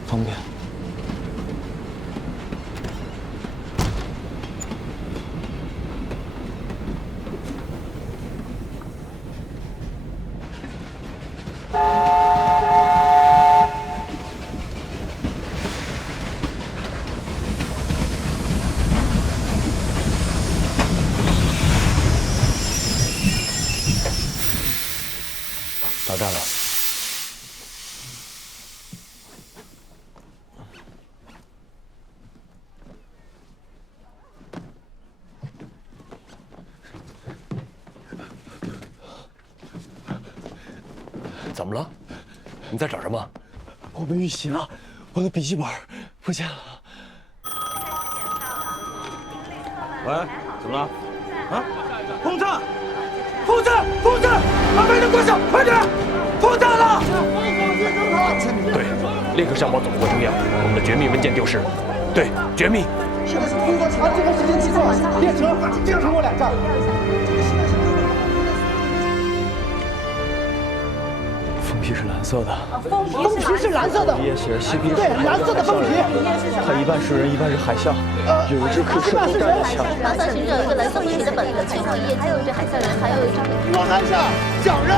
方便。到站了。怎么了？你在找什么？我被遇袭了，我的笔记本不见了。喂，怎么了？啊？轰炸！轰炸！轰炸！把门都关上，快点！轰炸了！对，立刻向我总部通电，我们的绝密文件丢失。对，绝密。现在是通过长这个时间计算，列车经通过2站。封皮是蓝色的。封皮是蓝色的。底下写着西皮。对，蓝色的封皮。它一半是人，一半是海象。有一只可射飞弹的枪。蓝色行者有一个蓝色封皮的本子，最后一页还有一只海象人，还有一张。我还想小人，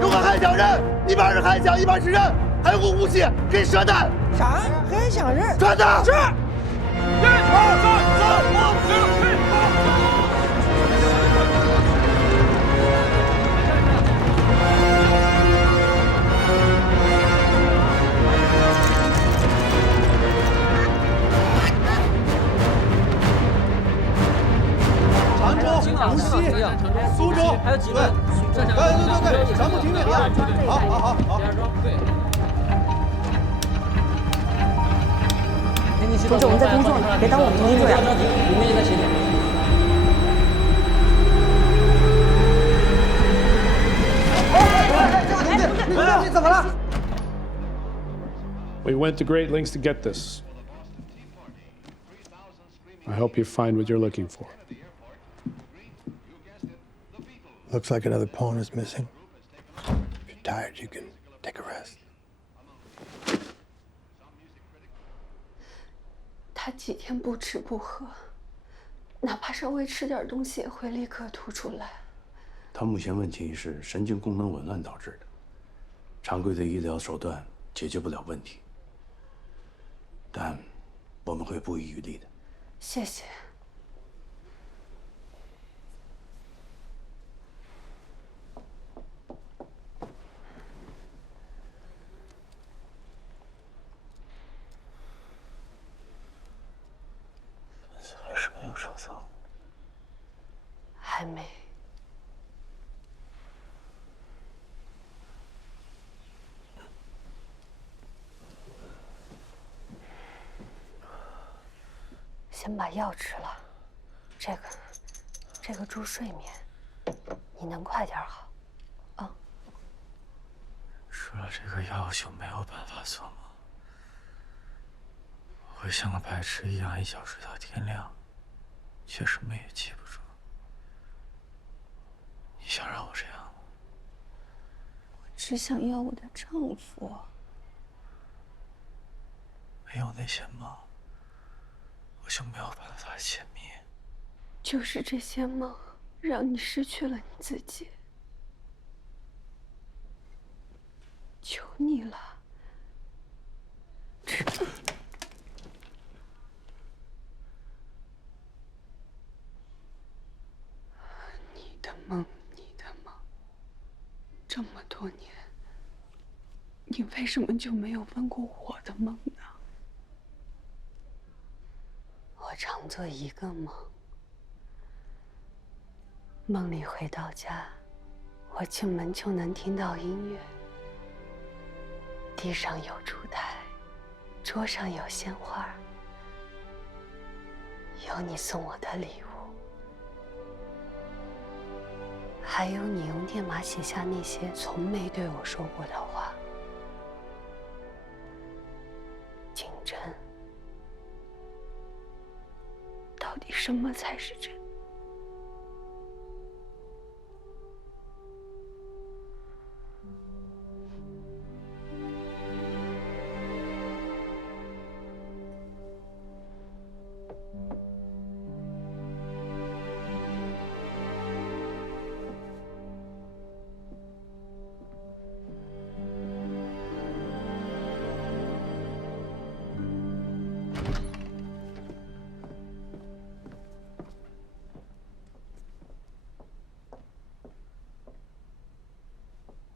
如果还想人，一半是海象，一半是人，还有个武器可以射弹。啥？还想人？传达。是。1、2、3、4、5、6、7、常州、无锡、苏州，还有几个？对，全部听命啊！好。同志，我们在工作呢，别耽误我们的工作呀。你们也在写点。你怎么了 We went to great lengths to get this. I hope you find what you're looking for. Looks like another pawn is missing. If you're tired, you can take a rest. 他几天不吃不喝，哪怕稍微吃点东西也会立刻吐出来。他目前问题是神经功能紊乱导致的，常规的医疗手段解决不了问题，但我们会不遗余力的。谢谢。还是没有收藏。还没。先把药吃了，这个助睡眠，你能快点好，啊？吃了这个药就没有办法做梦，我会像个白痴一样一觉睡到天亮，却什么也记不住。你想让我这样吗？我只想要我的丈夫。没有那些梦，我就没有办法解密。就是这些梦，让你失去了你自己。求你了，你的梦，这么多年，你为什么就没有问过我的梦呢？我常做一个梦，梦里回到家，我进门就能听到音乐，地上有烛台，桌上有鲜花，有你送我的礼物，还有你用电码写下那些从没对我说过的话。景真，到底什么才是真？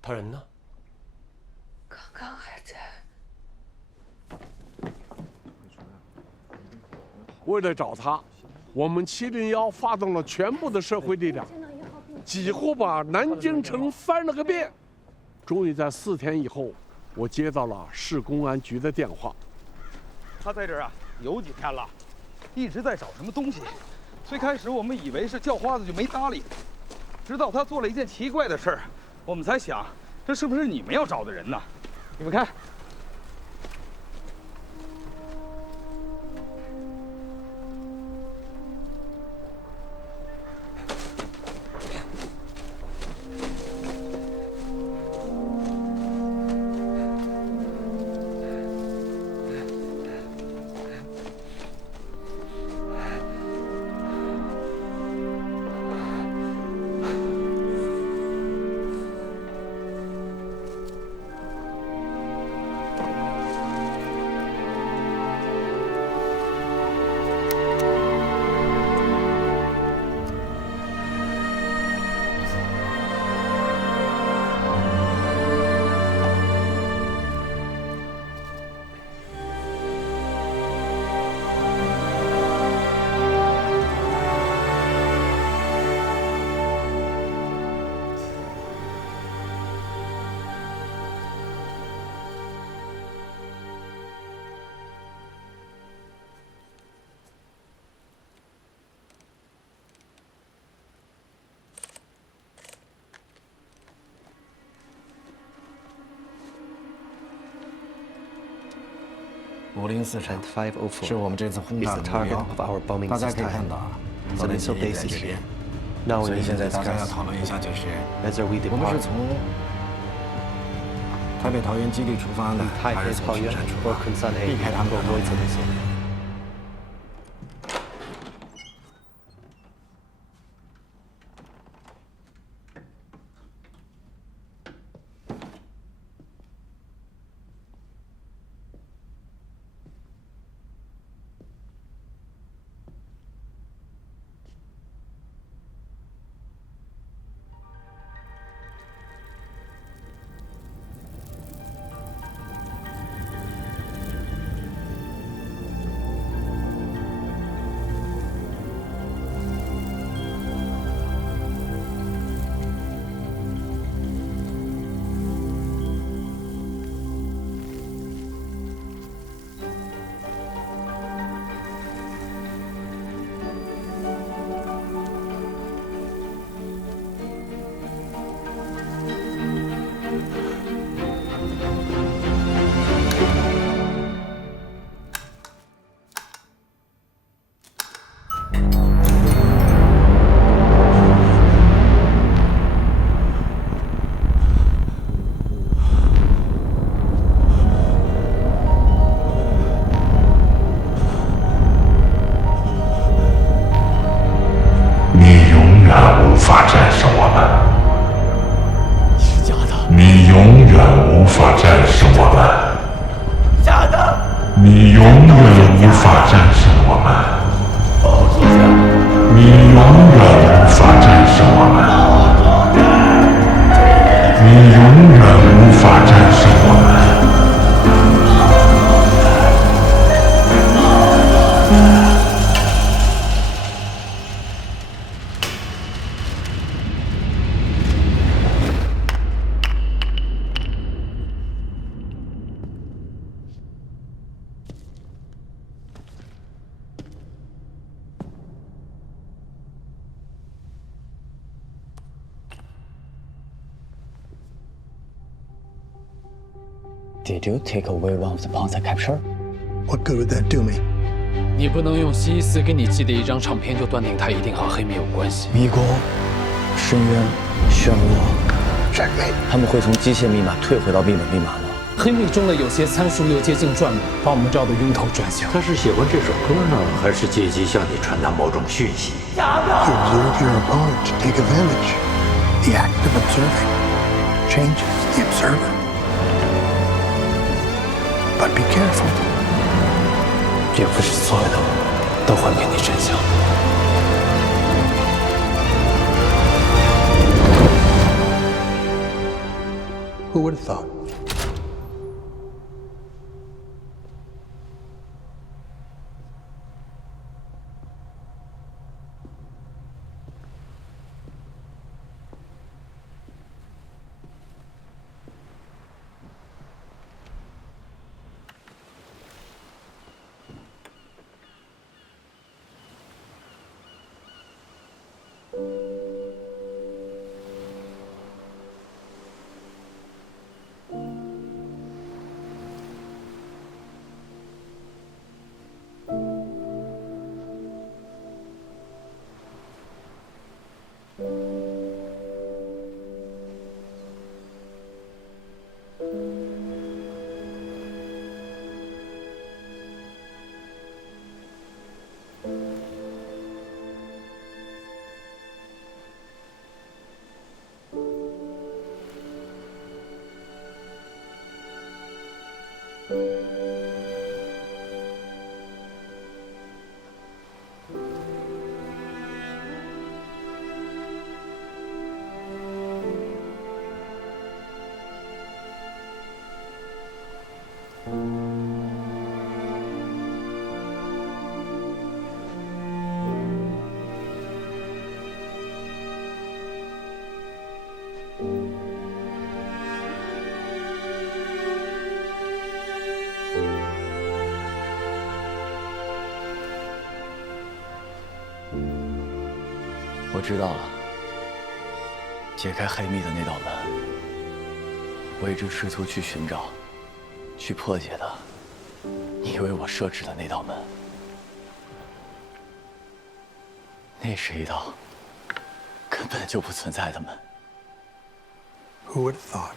他人呢？刚刚还在。为了找他，我们701发动了全部的社会力量，几乎把南京城翻了个遍。终于在4天以后，我接到了市公安局的电话。他在这儿啊，有几天了，一直在找什么东西。最开始我们以为是叫花子，就没搭理。直到他做了一件奇怪的事儿，我们才想，这是不是你们要找的人呢？你们看。504-504是我们这次轰炸的目标。大家可以看到啊，我们基地在这边。所以现在大家要讨论一下，就是我们是从台北桃园基地出发呢，还是从雪山出发，避开他们的路线。Did you take away one of the pawns I captured? What good would that do me? 你不能用西斯给你寄的一张唱片就断定他一定和黑米有关系。迷宫、深渊、漩涡，他们会从机械密码退回到密本密码吗？黑密中的有些参数又接近转码，把我们绕得晕头转向。他是喜欢这首歌呢，还是借机向你传达某种讯息？ You observe your opponent to take advantage. The act of observing changes the observer. But be careful. 也不是所有的都会给你真相。Who would have thought?我知道了，解开黑密的那道门，我一直试图去寻找、去破解的，你为我设置的那道门，那是一道根本就不存在的门。Who would have thought?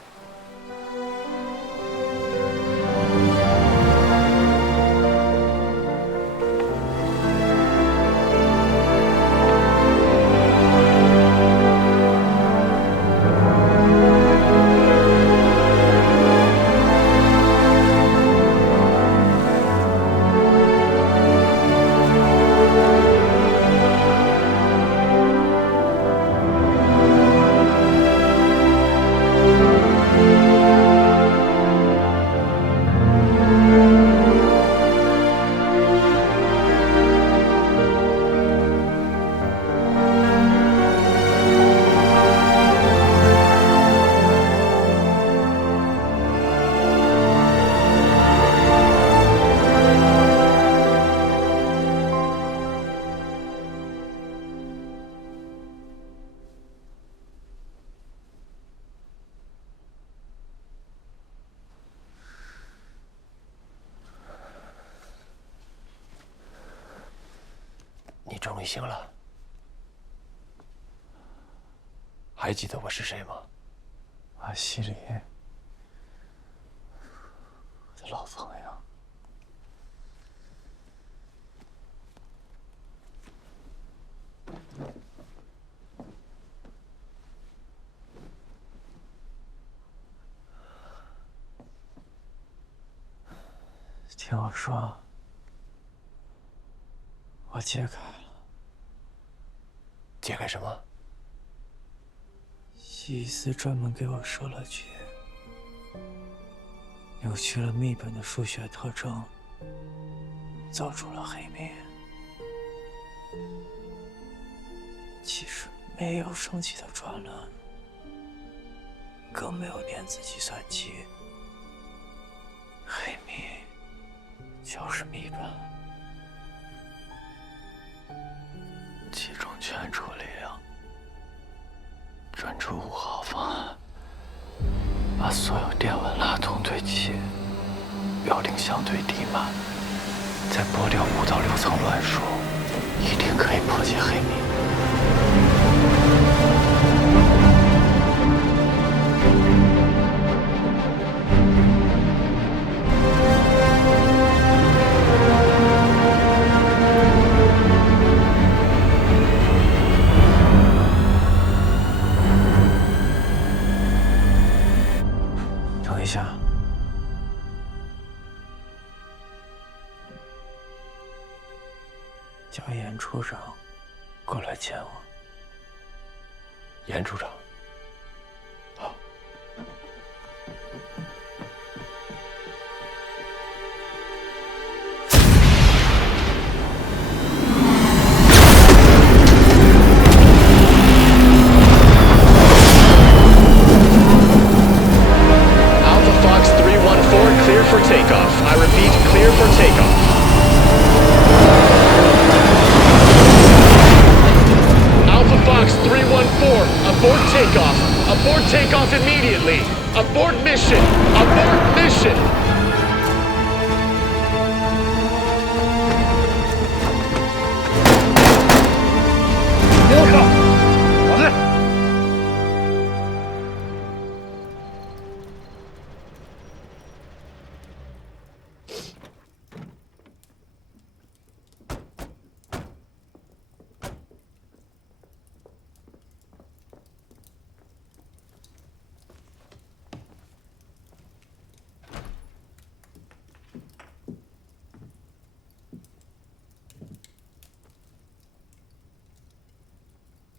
你终于醒了，还记得我是谁吗？阿西里，我的老朋友。听我说，我解开了。解开什么？西斯专门给我设了局，扭曲了密本的数学特征，造出了黑密。其实没有升级的转轮，更没有电子计算机。黑密就是密本，集中全处力量，专注5号方案，把所有电文拉通对齐，标定相对低码，再剥掉5到6层乱数，一定可以破解黑密。等一下，叫严处长过来见我。严处长，好。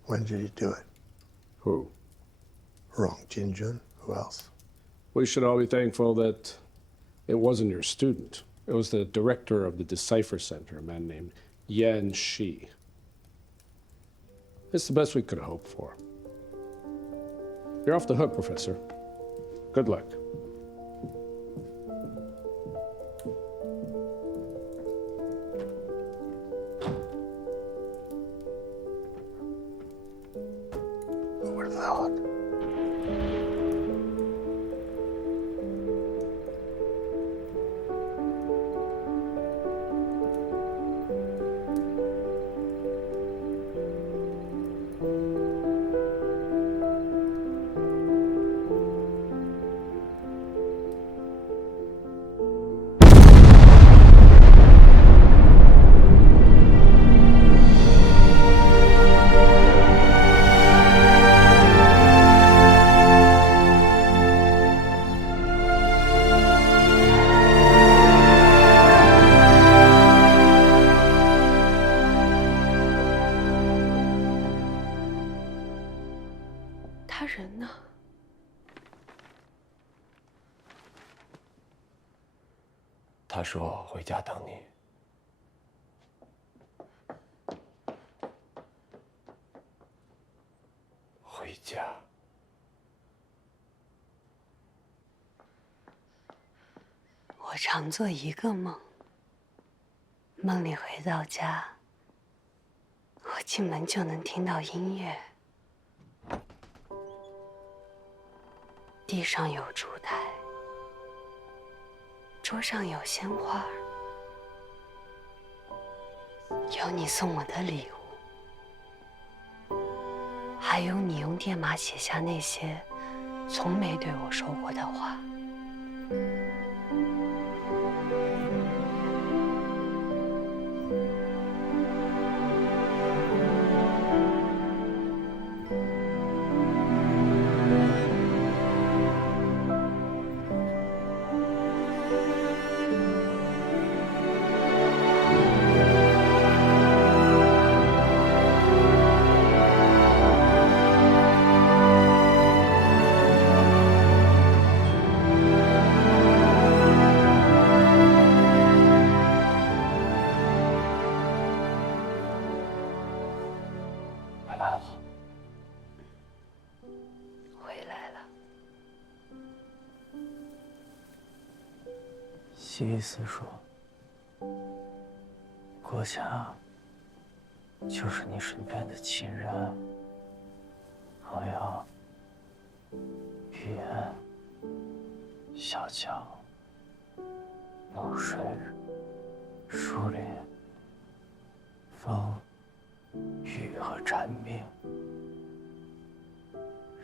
When did he do it? Who? Wrong. Jin Jun? Who else? We should all be thankful that it wasn't your student. It was the director of the Decipher Center, a man named Yan Shi. It's the best we could hope for. You're off the hook, Professor. Good luck. Who would have thought?他人呢？他说回家等你。回家。我常做一个梦，梦里回到家，我进门就能听到音乐。地上有烛台，桌上有鲜花，有你送我的礼物，还有你用电码写下那些从没对我说过的话。西斯说，国家就是你身边的亲人、朋友、语言、小桥、露水、树林、风、雨和蝉鸣，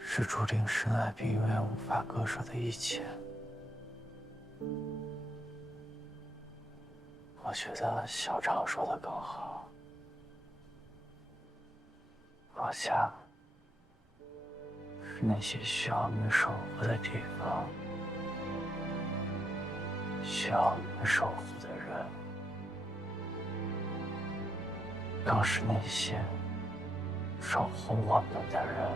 是注定深爱并永远无法割舍的一切。我觉得校长说的更好，国家是那些需要我们守护的地方，需要我们守护的人，更是那些守护我们的人。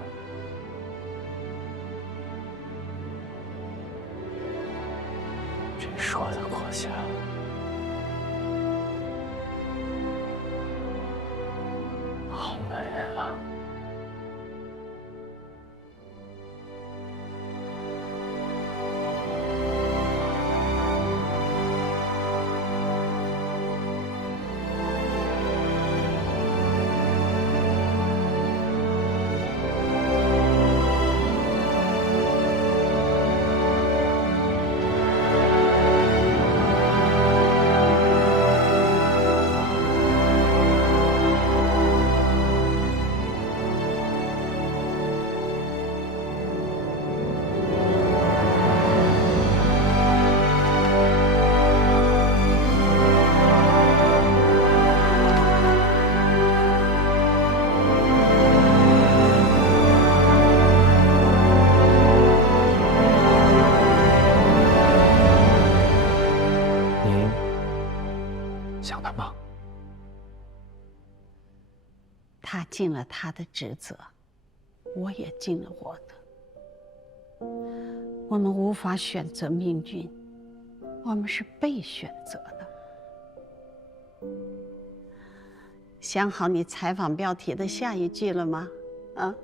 这是我的国家。好美啊！他尽了他的职责，我也尽了我的。我们无法选择命运，我们是被选择的。想好你采访标题的下一句了吗？啊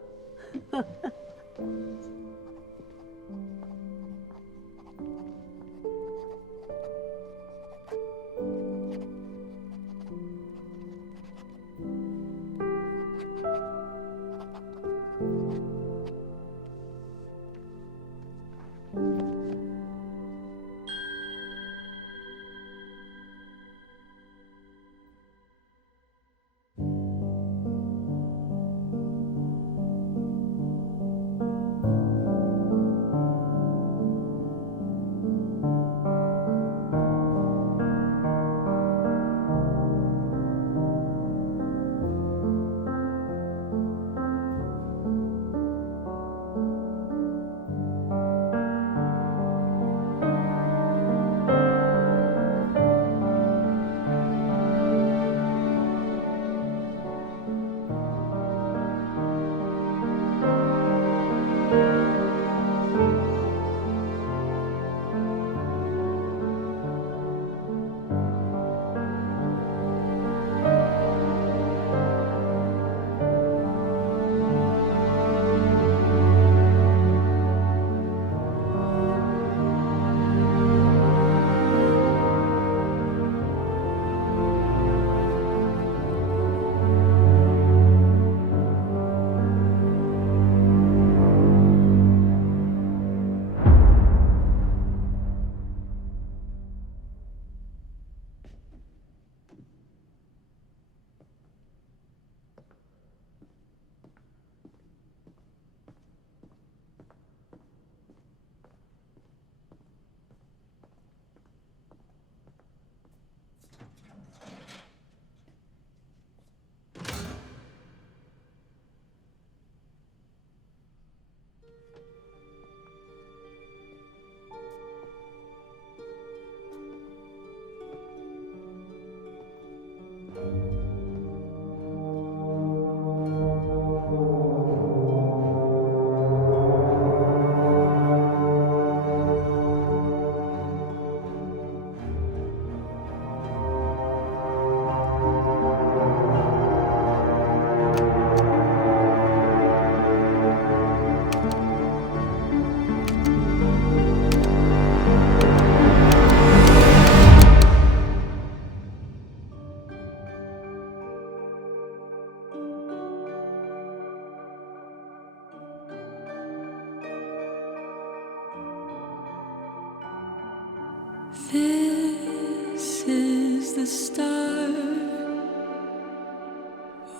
？This is the start,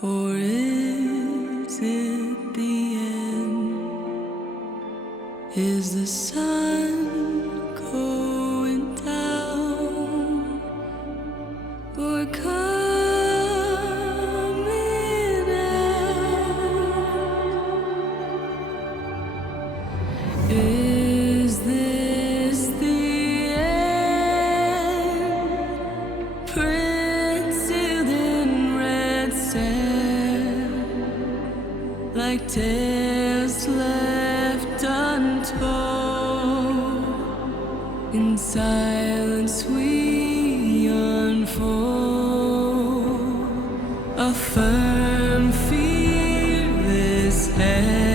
or is it the end? Is the sun going down or coming out? Is this the end? Printed in red sand, like tales left untold. In silence we unfold, a firm, fearless hand.